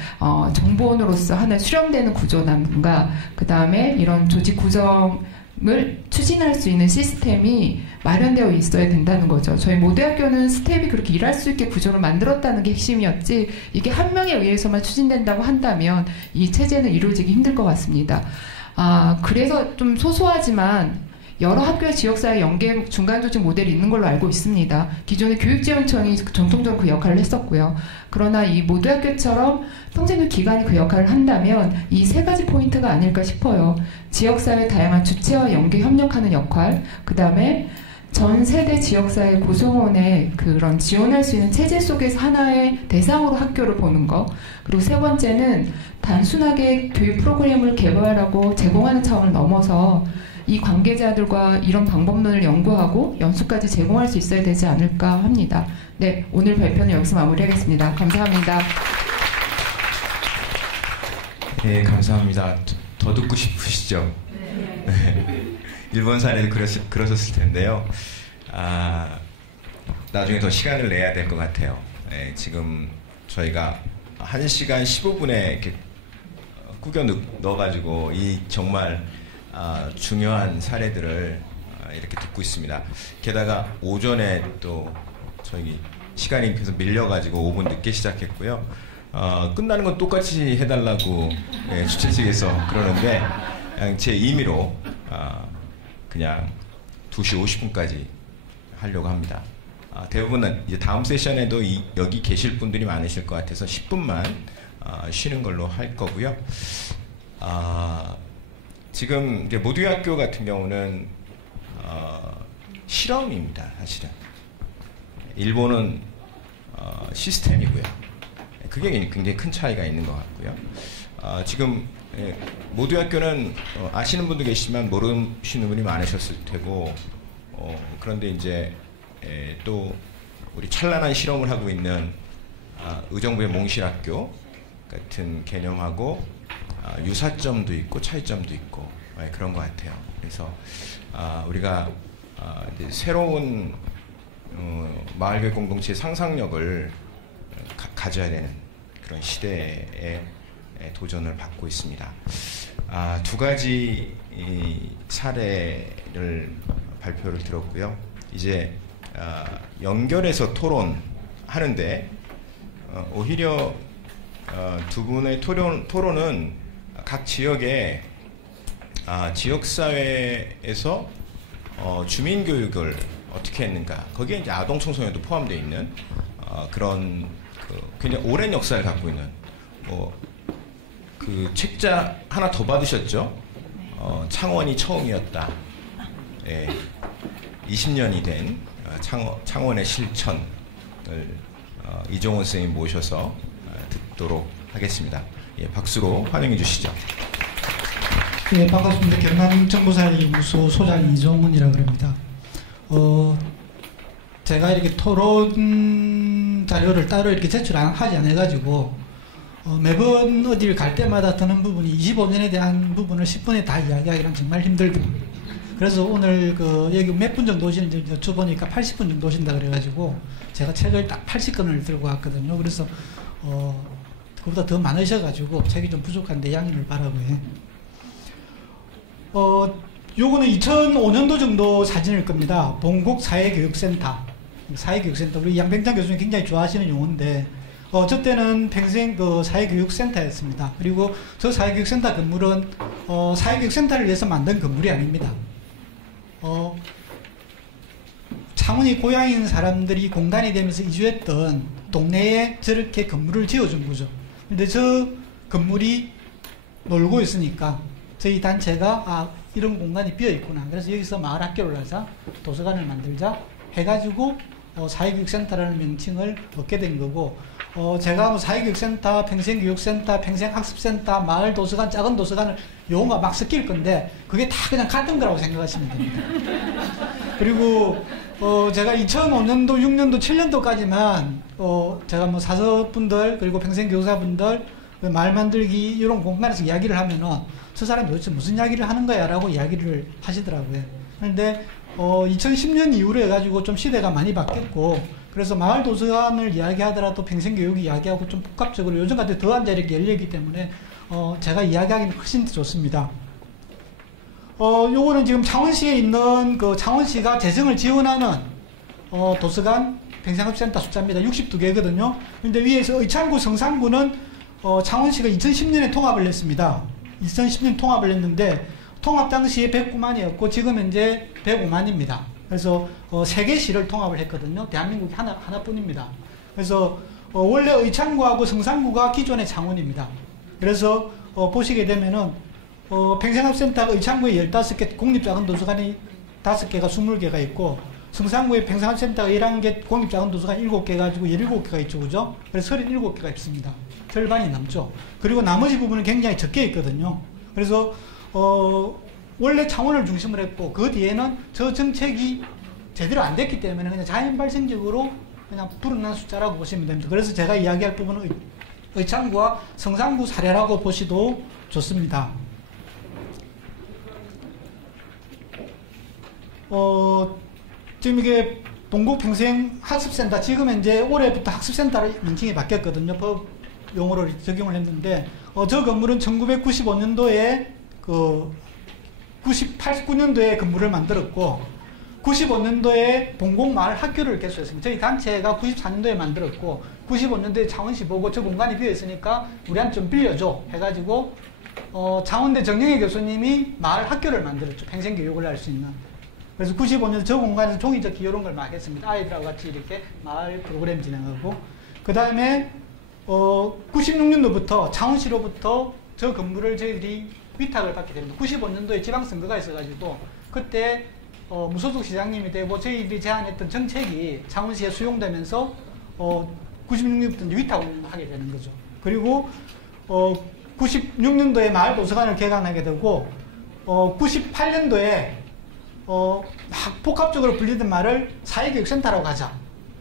정보원으로서 하나 수렴되는 구조라든가 그 다음에 이런 조직 구성을 추진할 수 있는 시스템이 마련되어 있어야 된다는 거죠. 저희 모대학교는 스텝이 그렇게 일할 수 있게 구조를 만들었다는 게 핵심이었지 이게 한 명에 의해서만 추진된다고 한다면 이 체제는 이루어지기 힘들 것 같습니다. 그래서 좀 소소하지만 여러 학교의 지역사회 연계 중간조직 모델이 있는 걸로 알고 있습니다. 기존의 교육지원청이 전통적으로 그 역할을 했었고요. 그러나 이 모두학교처럼 평생교육 기관이 그 역할을 한다면 이 세 가지 포인트가 아닐까 싶어요. 지역사회 다양한 주체와 연계 협력하는 역할, 그 다음에 전 세대 지역사회 구성원의 그런 지원할 수 있는 체제 속에서 하나의 대상으로 학교를 보는 거, 그리고 세 번째는 단순하게 교육 프로그램을 개발하고 제공하는 차원을 넘어서 이 관계자들과 이런 방법론을 연구하고 연수까지 제공할 수 있어야 되지 않을까 합니다. 네, 오늘 발표는 여기서 마무리하겠습니다. 감사합니다. 네, 감사합니다. 더 듣고 싶으시죠? 네. 일본 사례도 그러셨을 텐데요. 나중에 더 시간을 내야 될 것 같아요. 네, 지금 저희가 1시간 15분에 이렇게 꾸겨 넣어가지고 이 정말 중요한 사례들을 이렇게 듣고 있습니다. 게다가 오전에 또 저희 시간이 계속 밀려가지고 5분 늦게 시작했고요. 끝나는 건 똑같이 해달라고 주최 측에서 그러는데 그냥 제 임의로 그냥 2시 50분까지 하려고 합니다. 대부분은 이제 다음 세션에도 여기 계실 분들이 많으실 것 같아서 10분만 쉬는 걸로 할 거고요. 지금 이제 모두학교 같은 경우는 실험입니다. 사실은 일본은 시스템이고요. 그게 굉장히 큰 차이가 있는 것 같고요. 지금 모두학교는 아시는 분도 계시지만 모르시는 분이 많으셨을 테고 그런데 이제 또 우리 찬란한 실험을 하고 있는 의정부의 몽실학교 같은 개념하고 유사점도 있고 차이점도 있고 그런 것 같아요. 그래서 우리가 이제 새로운 마을교육 공동체의 상상력을 가져야 되는 그런 시대에 도전을 받고 있습니다. 두 가지 사례를 발표를 들었고요. 이제 연결해서 토론하는데 오히려 두 분의 토론은 각 지역의 지역사회에서 주민교육을 어떻게 했는가, 거기에 이제 아동 청소년도 포함되어 있는 그런 굉장히 오랜 역사를 갖고 있는 그 책자 하나 더 받으셨죠? 창원이 처음이었다. 20년이 된 창원의 실천을 이종원 선생님 모셔서 듣도록 하겠습니다. 박수로 환영해 주시죠. 네, 반갑습니다. 경남정보사회연구소 소장 이종훈이라고 합니다. 제가 이렇게 토론 자료를 따로 이렇게 제출하지 않아가지고 매번 어디를 갈 때마다 드는 부분이 25년에 대한 부분을 10분에 다 이야기하기는 정말 힘들거든요. 그래서 오늘 여기 몇 분 정도 오시는지 여쭤보니까 80분 정도 오신다 그래가지고 제가 책을 딱 80권을 들고 왔거든요. 그래서 그보다 더 많으셔가지고 책이 좀 부족한데 양해를 바라고요. 요거는 2005년도 정도 사진일 겁니다. 봉곡 사회교육센터. 사회교육센터. 우리 양병장 교수님 굉장히 좋아하시는 용어인데, 저 때는 평생 사회교육센터였습니다. 그리고 저 사회교육센터 건물은, 사회교육센터를 위해서 만든 건물이 아닙니다. 창원이 고향인 사람들이 공단이 되면서 이주했던 동네에 저렇게 건물을 지어준 거죠. 근데 저 건물이 놀고 있으니까 저희 단체가 이런 공간이 비어있구나. 그래서 여기서 마을 학교를 하자, 도서관을 만들자 해가지고 사회교육센터라는 명칭을 얻게 된 거고, 제가 사회교육센터, 평생교육센터, 평생학습센터, 마을 도서관, 작은 도서관을 용어가 막 섞일 건데 그게 다 그냥 같은 거라고 생각하시면 됩니다. 그리고 제가 2005년도, 6년도, 7년도까지만 제가 사서분들 그리고 평생교사분들 말 만들기 이런 공간에서 이야기를 하면은 저 사람이 도대체 무슨 이야기를 하는 거야 라고 이야기를 하시더라고요. 그런데 2010년 이후로 해가지고 좀 시대가 많이 바뀌었고, 그래서 마을 도서관을 이야기하더라도 평생교육 이야기하고 좀 복합적으로 요즘 같은 더 앉아 이렇게 열리기 때문에 제가 이야기하기는 훨씬 더 좋습니다. 요거는 지금 창원시에 있는 창원시가 재정을 지원하는 도서관 평생학습센터 숫자입니다. 62개거든요. 근데 위에서 의창구, 성산구는 창원시가 2010년에 통합을 했습니다. 2010년 통합을 했는데 통합 당시에 109만이었고 지금 현재 105만입니다. 그래서 3개 시를 통합을 했거든요. 대한민국이 하나뿐입니다. 그래서 원래 의창구하고 성산구가 기존의 창원입니다. 그래서 보시게 되면은 평생학습센터가 의창구에 15개, 공립작은도서관이 5개가 20개가 있고, 성산구에 평생학습센터가 11개, 공립작은도서관 7개 가지고 17개가 있죠. 그죠? 그래서 37개가 있습니다. 절반이 넘죠. 그리고 나머지 부분은 굉장히 적게 있거든요. 그래서 원래 창원을 중심으로 했고 그 뒤에는 저 정책이 제대로 안 됐기 때문에 그냥 자연 발생적으로 그냥 불어난 숫자라고 보시면 됩니다. 그래서 제가 이야기할 부분은 의창구와 성산구 사례라고 보시도 좋습니다. 지금 이게 봉곡평생학습센터, 지금 현재 올해부터 학습센터로 명칭이 바뀌었거든요. 법 용어로 적용을 했는데, 저 건물은 1995년도에 89년도에 건물을 만들었고, 95년도에 봉곡마을 학교를 개소했습니다. 저희 단체가 94년도에 만들었고, 95년도에 창원시 보고 저 공간이 비어있으니까 우리한테 좀 빌려줘 해가지고, 창원대 정영애 교수님이 마을 학교를 만들었죠. 평생교육을 할 수 있는. 그래서 95년 저 공간에서 종이접기 이런 걸 막 했습니다. 아이들하고 같이 이렇게 마을 프로그램 진행하고, 그 다음에 96년도부터 창원시로부터 저 건물을 저희들이 위탁을 받게 됩니다. 95년도에 지방선거가 있어가지고 그때 무소속 시장님이 되고 저희들이 제안했던 정책이 창원시에 수용되면서 96년부터 위탁을 하게 되는 거죠. 그리고 96년도에 마을 도서관을 개관하게 되고 98년도에 막 복합적으로 불리던 말을 사회교육센터라고 하자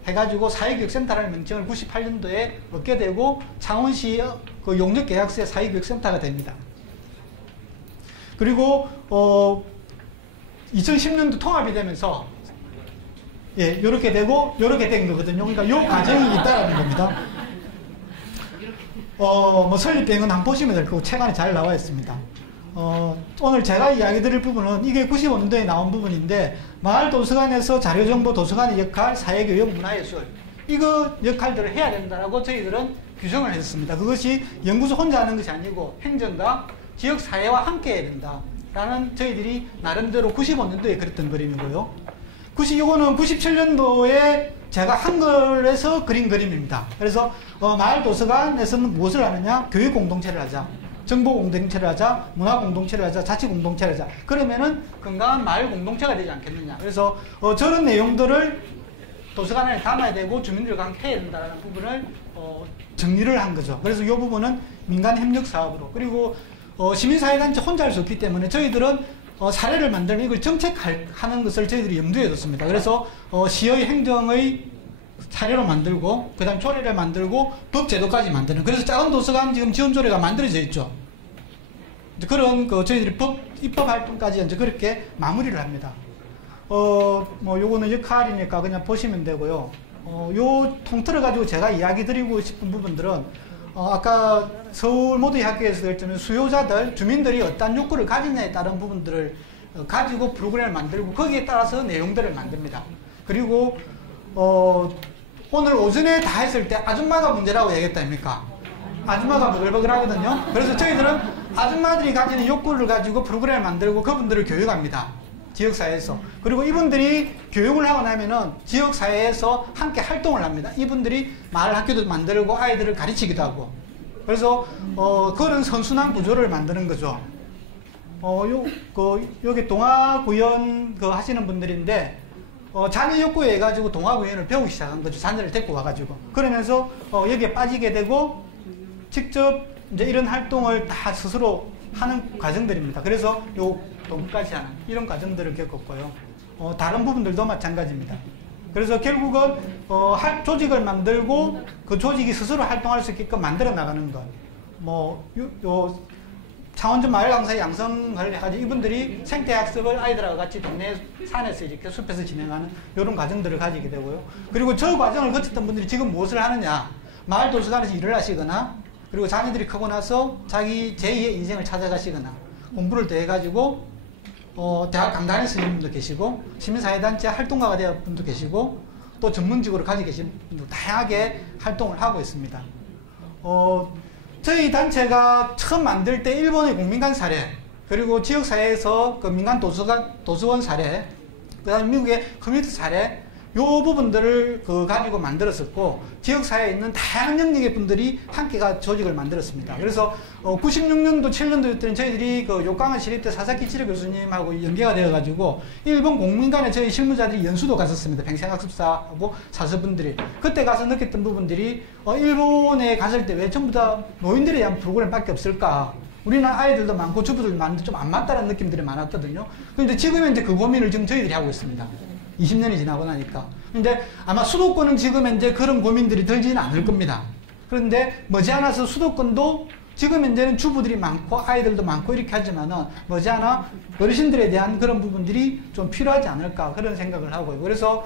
해가지고 사회교육센터라는 명칭을 98년도에 얻게 되고 창원시의 그 용역계약서의 사회교육센터가 됩니다. 그리고 2010년도 통합이 되면서 요렇게 되고 요렇게 된 거거든요. 그러니까 요 과정이 있다라는 겁니다. 뭐 설립비행은 한번 보시면 될 거고 책 안에 잘 나와 있습니다. 오늘 제가 이야기 드릴 부분은 이게 95년도에 나온 부분인데 마을도서관에서 자료정보 도서관의 역할, 사회교육, 문화예술 이거 역할들을 해야 된다라고 저희들은 규정을 했습니다. 그것이 연구소 혼자 하는 것이 아니고 행정과 지역사회와 함께 해야 된다라는 저희들이 나름대로 95년도에 그렸던 그림이고요. 이거는 97년도에 제가 한글에서 그린 그림입니다. 그래서 마을도서관에서는 무엇을 하느냐? 교육공동체를 하자. 정보공동체를 하자, 문화공동체를 하자, 자치공동체를 하자. 그러면은 건강한 마을 공동체가 되지 않겠느냐. 그래서 저런 내용들을 도서관에 담아야 되고 주민들과 함께 해야 된다는 부분을 정리를 한 거죠. 그래서 이 부분은 민간 협력 사업으로 그리고 시민사회단체 혼자 할 수 없기 때문에 저희들은 사례를 만들면 이걸 정책하는 것을 저희들이 염두에 뒀습니다. 그래서 시의 행정의 사례로 만들고 그 다음 조례를 만들고 법 제도까지 만드는 그래서 작은 도서관 지금 지원 조례가 만들어져 있죠. 그런 저희들이 입법 활동까지 이제 그렇게 마무리를 합니다. 뭐 요거는 역할이니까 그냥 보시면 되고요. 요 통틀어 가지고 제가 이야기 드리고 싶은 부분들은 아까 서울 모두의 학교에서 했지만 수요자들 주민들이 어떤 욕구를 가지냐에 따른 부분들을 가지고 프로그램을 만들고 거기에 따라서 내용들을 만듭니다. 그리고 오늘 오전에 다 했을 때 아줌마가 문제라고 얘기했다 아닙니까? 아줌마가 버글버글 하거든요. 그래서 저희들은 아줌마들이 가지는 욕구를 가지고 프로그램을 만들고 그분들을 교육합니다. 지역사회에서. 그리고 이분들이 교육을 하고 나면은 지역사회에서 함께 활동을 합니다. 이분들이 마을 학교도 만들고 아이들을 가르치기도 하고. 그래서 그런 선순환 구조를 만드는 거죠. 여기 동아구연 하시는 분들인데 자녀 욕구에 해가지고 동아구연을 배우기 시작한 거죠. 자녀를 데리고 와가지고. 그러면서 여기에 빠지게 되고 직접 이제 이런 활동을 다 스스로 하는 과정들입니다. 그래서 요 동까지 하는 이런 과정들을 겪었고요. 다른 부분들도 마찬가지입니다. 그래서 결국은 조직을 만들고 그 조직이 스스로 활동할 수 있게끔 만들어 나가는 것. 창원전 마을 강사의 양성을 해가지고 이분들이 생태학습을 아이들하고 같이 동네 산에서 이렇게 숲에서 진행하는 이런 과정들을 가지게 되고요. 그리고 저 과정을 거쳤던 분들이 지금 무엇을 하느냐. 마을 도서관에서 일을 하시거나 그리고 자녀들이 크고 나서 자기 제2의 인생을 찾아가시거나 공부를 더 해가지고 대학 강단에 쓰는 분도 계시고 시민사회단체 활동가가 되어 분도 계시고 또 전문직으로 가지고 계신 분도 다양하게 활동을 하고 있습니다. 저희 단체가 처음 만들 때 일본의 공민관 사례 그리고 지역사회에서 그 민간 도서원 사례 그 다음에 미국의 커뮤니티 사례 요 부분들을 가지고 만들었었고 지역사회에 있는 다양한 영역의 분들이 함께가 조직을 만들었습니다. 그래서 96년도 7년도 때는 저희들이 요강원 시립대 사사키 치료 교수님하고 연계가 되어가지고 일본 공민관에 저희 실무자들이 연수도 갔었습니다. 팽생학습사하고 사서분들이 그때 가서 느꼈던 부분들이 일본에 갔을 때 왜 전부 다 노인들에 대한 프로그램밖에 없을까? 우리는 아이들도 많고 주부들도 많은데 좀 안 맞다는 느낌들이 많았거든요. 그런데 지금은 이제 그 고민을 지금 저희들이 하고 있습니다. 20년이 지나고 나니까. 근데 아마 수도권은 지금 현재 그런 고민들이 들지는 않을 겁니다. 그런데 머지않아서 수도권도 지금 현재는 주부들이 많고 아이들도 많고 이렇게 하지만은 머지않아 어르신들에 대한 그런 부분들이 좀 필요하지 않을까 그런 생각을 하고요. 그래서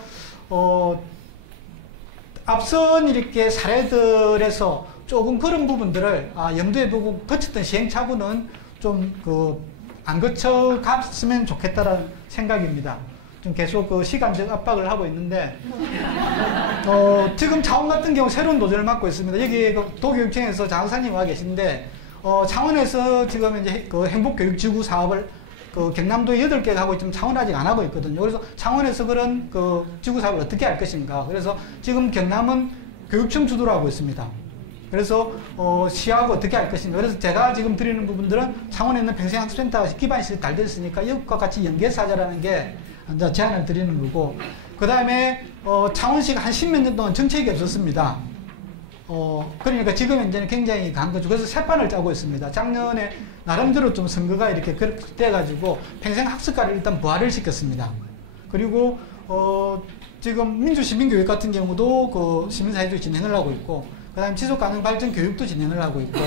앞선 이렇게 사례들에서 조금 그런 부분들을 염두에 두고 거쳤던 시행착오는 좀 안 거쳐갔으면 좋겠다라는 생각입니다. 좀 계속 시간적 압박을 하고 있는데 지금 창원 같은 경우 새로운 도전을 맡고 있습니다. 여기 도교육청에서 장사님 와 계신데 창원에서 지금 이제 행복교육지구 사업을 경남도에 8개가 하고 있지만 창원은 아직 안 하고 있거든요. 그래서 창원에서 그런 지구 사업을 어떻게 할 것인가. 그래서 지금 경남은 교육청 주도로 하고 있습니다. 그래서 시하고 어떻게 할 것인가. 그래서 제가 지금 드리는 부분들은 창원에 있는 평생학습센터가 기반시설이 잘 됐으니까 이것과 같이 연계해서 하자라는 게 이제 제안을 드리는 거고, 그 다음에 창원시가 한 10몇 년 동안 정책이 없었습니다. 그러니까 지금 현재는 굉장히 간 거죠. 그래서 새 판을 짜고 있습니다. 작년에 나름대로 좀 선거가 이렇게 돼가지고 평생학습과를 일단 부활을 시켰습니다. 그리고 지금 민주시민교육 같은 경우도 시민사회주의 진행을 하고 있고, 그 다음에 지속가능 발전 교육도 진행을 하고 있고,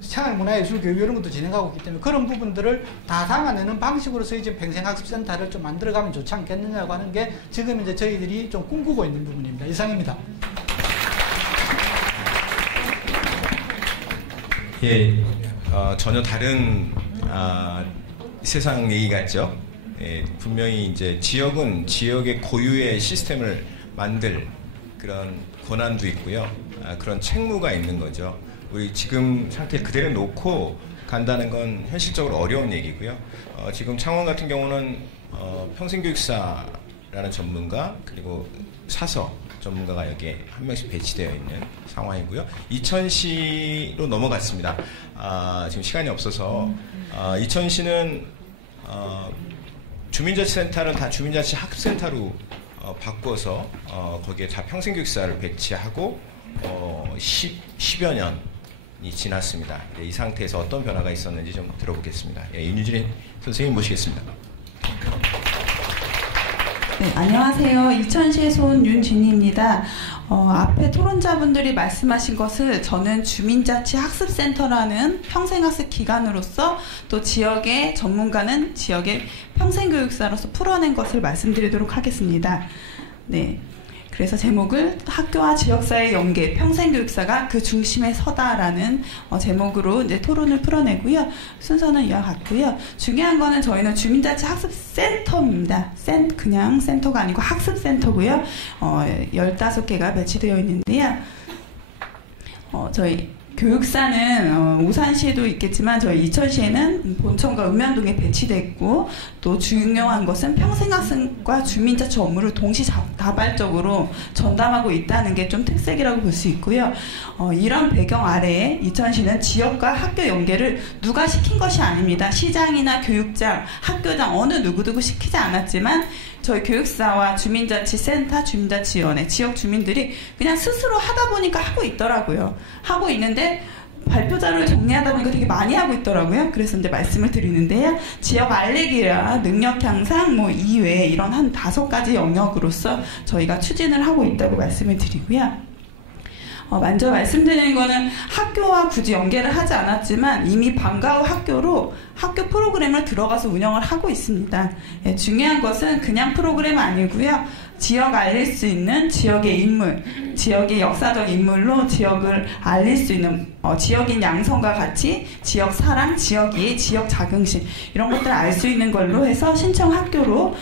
생활문화예술 교육 이런 것도 진행하고 있기 때문에 그런 부분들을 다 담아내는 방식으로서 이제 평생학습센터를 좀 만들어가면 좋지 않겠느냐고 하는 게 지금 이제 저희들이 좀 꿈꾸고 있는 부분입니다. 이상입니다. 예, 전혀 다른 세상 얘기 같죠. 예, 분명히 이제 지역은 지역의 고유의 시스템을 만들 그런 권한도 있고요. 그런 책무가 있는 거죠. 우리 지금 상태 그대로 놓고 간다는 건 현실적으로 어려운 얘기고요. 지금 창원 같은 경우는 평생교육사라는 전문가 그리고 사서 전문가가 여기에 한 명씩 배치되어 있는 상황이고요. 이천시로 넘어갔습니다. 지금 시간이 없어서 이천시는 주민자치센터는 다 주민자치 학습센터로 바꿔서 거기에 다 평생교육사를 배치하고 10여 년이 지났습니다. 이 상태에서 어떤 변화가 있었는지 좀 들어보겠습니다. 예, 윤유진 선생님 모시겠습니다. 네, 안녕하세요. 이천시에서 온 윤진희입니다. 앞에 토론자분들이 말씀하신 것을 저는 주민자치 학습센터라는 평생학습 기관으로서 또 지역의 전문가는 지역의 평생교육사로서 풀어낸 것을 말씀드리도록 하겠습니다. 네. 그래서 제목을 학교와 지역사의 연계, 평생교육사가 그 중심에 서다라는 제목으로 이제 토론을 풀어내고요. 순서는 이와 같고요. 중요한 거는 저희는 주민자치 학습센터입니다. 그냥 센터가 아니고 학습센터고요. 15개가 배치되어 있는데요. 저희 교육사는 오산시에도 있겠지만 저희 이천시에는 본청과 읍면동에 배치되어 있고 또 중요한 것은 평생학습과 주민자치 업무를 동시다발적으로 전담하고 있다는 게 좀 특색이라고 볼 수 있고요. 이런 배경 아래에 이천시는 지역과 학교 연계를 누가 시킨 것이 아닙니다. 시장이나 교육장, 학교장 어느 누구도 시키지 않았지만 저희 교육사와 주민자치센터, 주민자치위원회, 지역 주민들이 그냥 스스로 하다 보니까 하고 있더라고요. 하고 있는데 발표 자료를 정리하다 보니까 되게 많이 하고 있더라고요. 그래서 이제 말씀을 드리는데요. 지역 알리기와 능력 향상, 이외에 이런 한 5가지 영역으로서 저희가 추진을 하고 있다고 말씀을 드리고요. 먼저 말씀드리는 거는 학교와 굳이 연계를 하지 않았지만 이미 방과 후 학교로 학교 프로그램을 들어가서 운영을 하고 있습니다. 예, 중요한 것은 그냥 프로그램 아니고요. 지역 알릴 수 있는 지역의 인물, 지역의 역사적 인물로 지역을 알릴 수 있는 지역인 양성과 같이 지역 사랑, 지역 이해, 지역 자긍심 이런 것들을 알 수 있는 걸로 해서 신청 학교로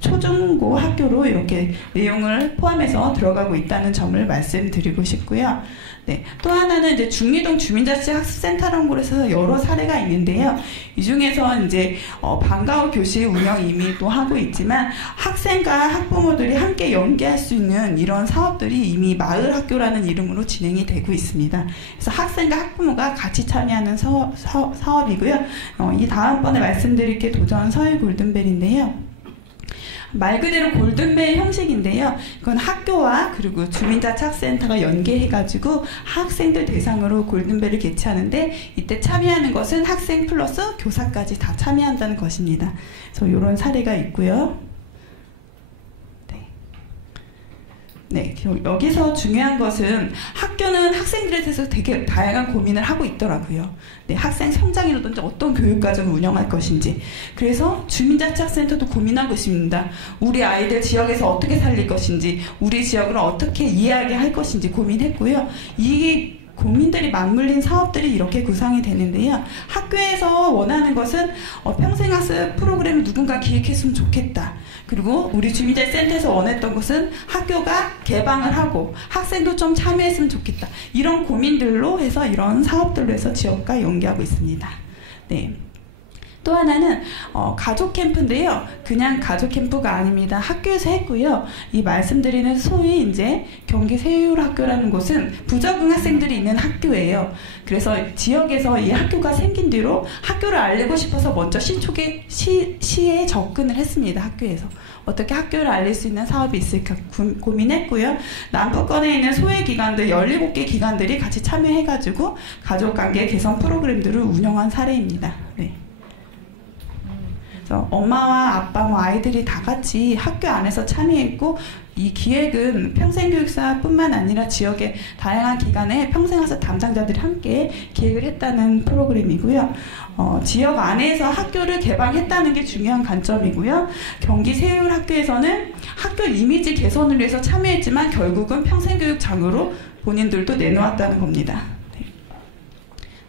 초중고 학교로 이렇게 내용을 포함해서 들어가고 있다는 점을 말씀드리고 싶고요. 네, 또 하나는 이제 중리동 주민자치 학습센터라는 곳에서 여러 사례가 있는데요. 이 중에서 이제 방과 후 교실 운영 이미 또 하고 있지만 학생과 학부모들이 함께 연계할 수 있는 이런 사업들이 이미 마을학교라는 이름으로 진행이 되고 있습니다. 그래서 학생과 학부모가 같이 참여하는 사업이고요. 이 다음번에 말씀드릴 게 도전 서해 골든벨인데요. 말 그대로 골든벨 형식인데요. 이건 학교와 그리고 주민자치학센터가 연계해가지고 학생들 대상으로 골든벨을 개최하는데 이때 참여하는 것은 학생 플러스 교사까지 다 참여한다는 것입니다. 그래서 이런 사례가 있고요. 네, 여기서 중요한 것은 학교는 학생들에 대해서 되게 다양한 고민을 하고 있더라고요. 네, 학생 성장이라든지 어떤 교육과정을 운영할 것인지. 그래서 주민자치학센터도 고민하고 있습니다. 우리 아이들 지역에서 어떻게 살릴 것인지, 우리 지역을 어떻게 이해하게 할 것인지 고민했고요. 이 고민들이 맞물린 사업들이 이렇게 구상이 되는데요. 학교에서 원하는 것은 평생학습 프로그램을 누군가 기획했으면 좋겠다. 그리고 우리 주민자치센터에서 원했던 것은 학교가 개방을 하고 학생도 좀 참여했으면 좋겠다. 이런 고민들로 해서 이런 사업들로 해서 지역과 연계하고 있습니다. 네. 또 하나는 가족 캠프인데요. 그냥 가족 캠프가 아닙니다. 학교에서 했고요. 이 말씀드리는 소위 이제 경기 세율학교라는 곳은 부적응 학생들이 있는 학교예요. 그래서 지역에서 이 학교가 생긴 뒤로 학교를 알리고 싶어서 먼저 시에 접근을 했습니다. 학교에서. 어떻게 학교를 알릴 수 있는 사업이 있을까 고민했고요. 남부권에 있는 소외기관들 17개 기관들이 같이 참여해가지고 가족관계 개선 프로그램들을 운영한 사례입니다. 네. 그래서 엄마와 아빠, 아이들이 다 같이 학교 안에서 참여했고 이 기획은 평생교육사뿐만 아니라 지역의 다양한 기관의 평생학습 담당자들이 함께 기획을 했다는 프로그램이고요. 지역 안에서 학교를 개방했다는 게 중요한 관점이고요. 경기 세율학교에서는 학교 이미지 개선을 위해서 참여했지만 결국은 평생교육장으로 본인들도 내놓았다는 겁니다.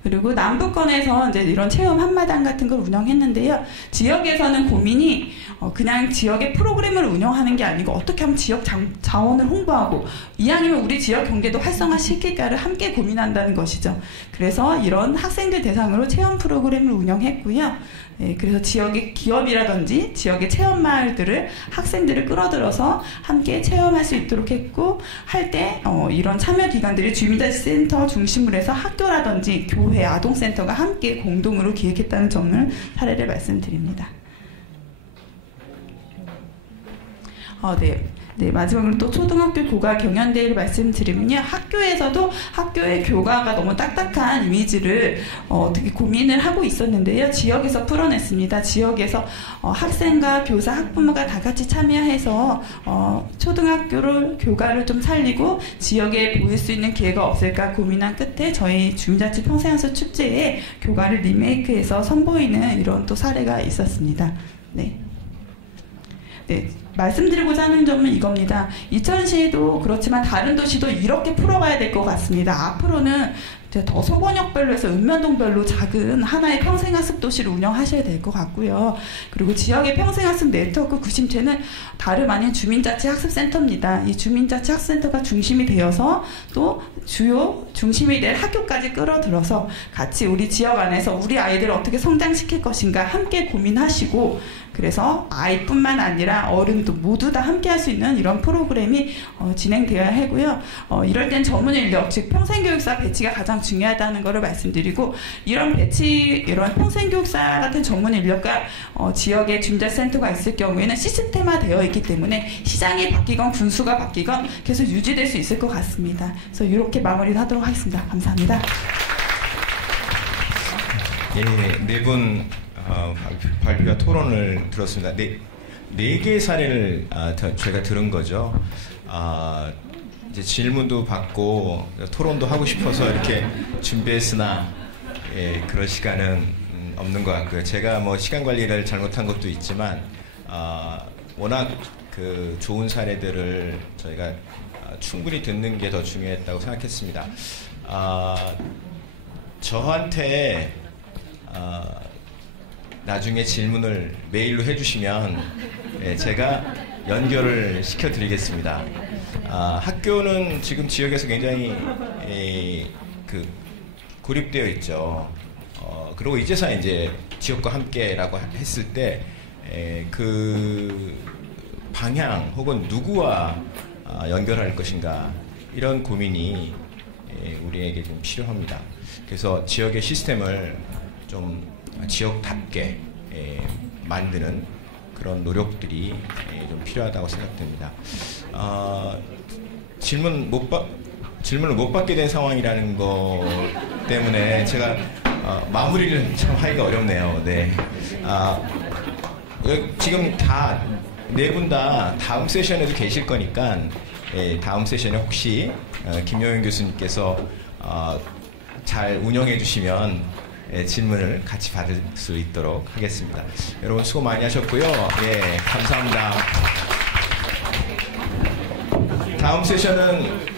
그리고 남부권에서 이제 이런 체험 한마당 같은 걸 운영했는데요. 지역에서는 고민이 그냥 지역의 프로그램을 운영하는 게 아니고 어떻게 하면 지역 자원을 홍보하고 이왕이면 우리 지역 경제도 활성화시킬까를 함께 고민한다는 것이죠. 그래서 이런 학생들 대상으로 체험 프로그램을 운영했고요. 그래서 지역의 기업이라든지 지역의 체험마을들을 학생들을 끌어들여서 함께 체험할 수 있도록 했고 할 때 이런 참여기관들이 주민자치센터 중심으로 해서 학교라든지 교회, 아동센터가 함께 공동으로 기획했다는 점을 사례를 말씀드립니다. 네, 마지막으로 또 초등학교 교과 경연대회를 말씀드리면요. 학교에서도 학교의 교과가 너무 딱딱한 이미지를 어떻게 고민을 하고 있었는데요. 지역에서 풀어냈습니다. 지역에서 학생과 교사, 학부모가 다 같이 참여해서 초등학교를 교과를 좀 살리고 지역에 보일 수 있는 기회가 없을까 고민한 끝에 저희 주민자치 평생학습 축제에 교과를 리메이크해서 선보이는 이런 또 사례가 있었습니다. 네. 말씀드리고자 하는 점은 이겁니다. 이천시도 그렇지만 다른 도시도 이렇게 풀어가야 될 것 같습니다. 앞으로는 더 소번역별로 해서 읍면동별로 작은 하나의 평생학습 도시를 운영하셔야 될 것 같고요. 그리고 지역의 평생학습 네트워크 구심체는 다름 아닌 주민자치학습센터입니다. 이 주민자치학습센터가 중심이 되어서 또 주요 중심이 될 학교까지 끌어들여서 같이 우리 지역 안에서 우리 아이들을 어떻게 성장시킬 것인가 함께 고민하시고 그래서 아이뿐만 아니라 어른도 모두 다 함께 할 수 있는 이런 프로그램이 진행되어야 하고요. 이럴 땐 전문 인력, 즉 평생교육사 배치가 가장 중요하다는 것을 말씀드리고 이런 평생교육사 같은 전문 인력과 지역의 주민자치센터가 있을 경우에는 시스템화되어 있기 때문에 시장이 바뀌건 군수가 바뀌건 계속 유지될 수 있을 것 같습니다. 그래서 이렇게 마무리를 하도록 하겠습니다. 감사합니다. 예, 네 분 발표와 토론을 들었습니다. 네 개의 사례를 제가 들은 거죠. 이제 질문도 받고 토론도 하고 싶어서 이렇게 준비했으나 그럴 시간은 없는 것 같고요. 제가 뭐 시간 관리를 잘못한 것도 있지만 워낙 그 좋은 사례들을 저희가 충분히 듣는 게 더 중요했다고 생각했습니다. 저한테 나중에 질문을 메일로 해주시면 제가 연결을 시켜드리겠습니다. 학교는 지금 지역에서 굉장히 고립되어 있죠. 그리고 이제서 이제 지역과 함께라고 했을 때 그 방향 혹은 누구와 연결할 것인가 이런 고민이 우리에게 좀 필요합니다. 그래서 지역의 시스템을 좀 지역답게 만드는 그런 노력들이 좀 필요하다고 생각됩니다. 질문을 못 받게 된 상황이라는 것 때문에 제가 마무리를 참 하기가 어렵네요. 네. 지금 네 분 다 다음 세션에도 계실 거니까 다음 세션에 혹시 김용현 교수님께서 잘 운영해 주시면 질문을 같이 받을 수 있도록 하겠습니다. 여러분 수고 많이 하셨고요. 감사합니다. 다음 세션은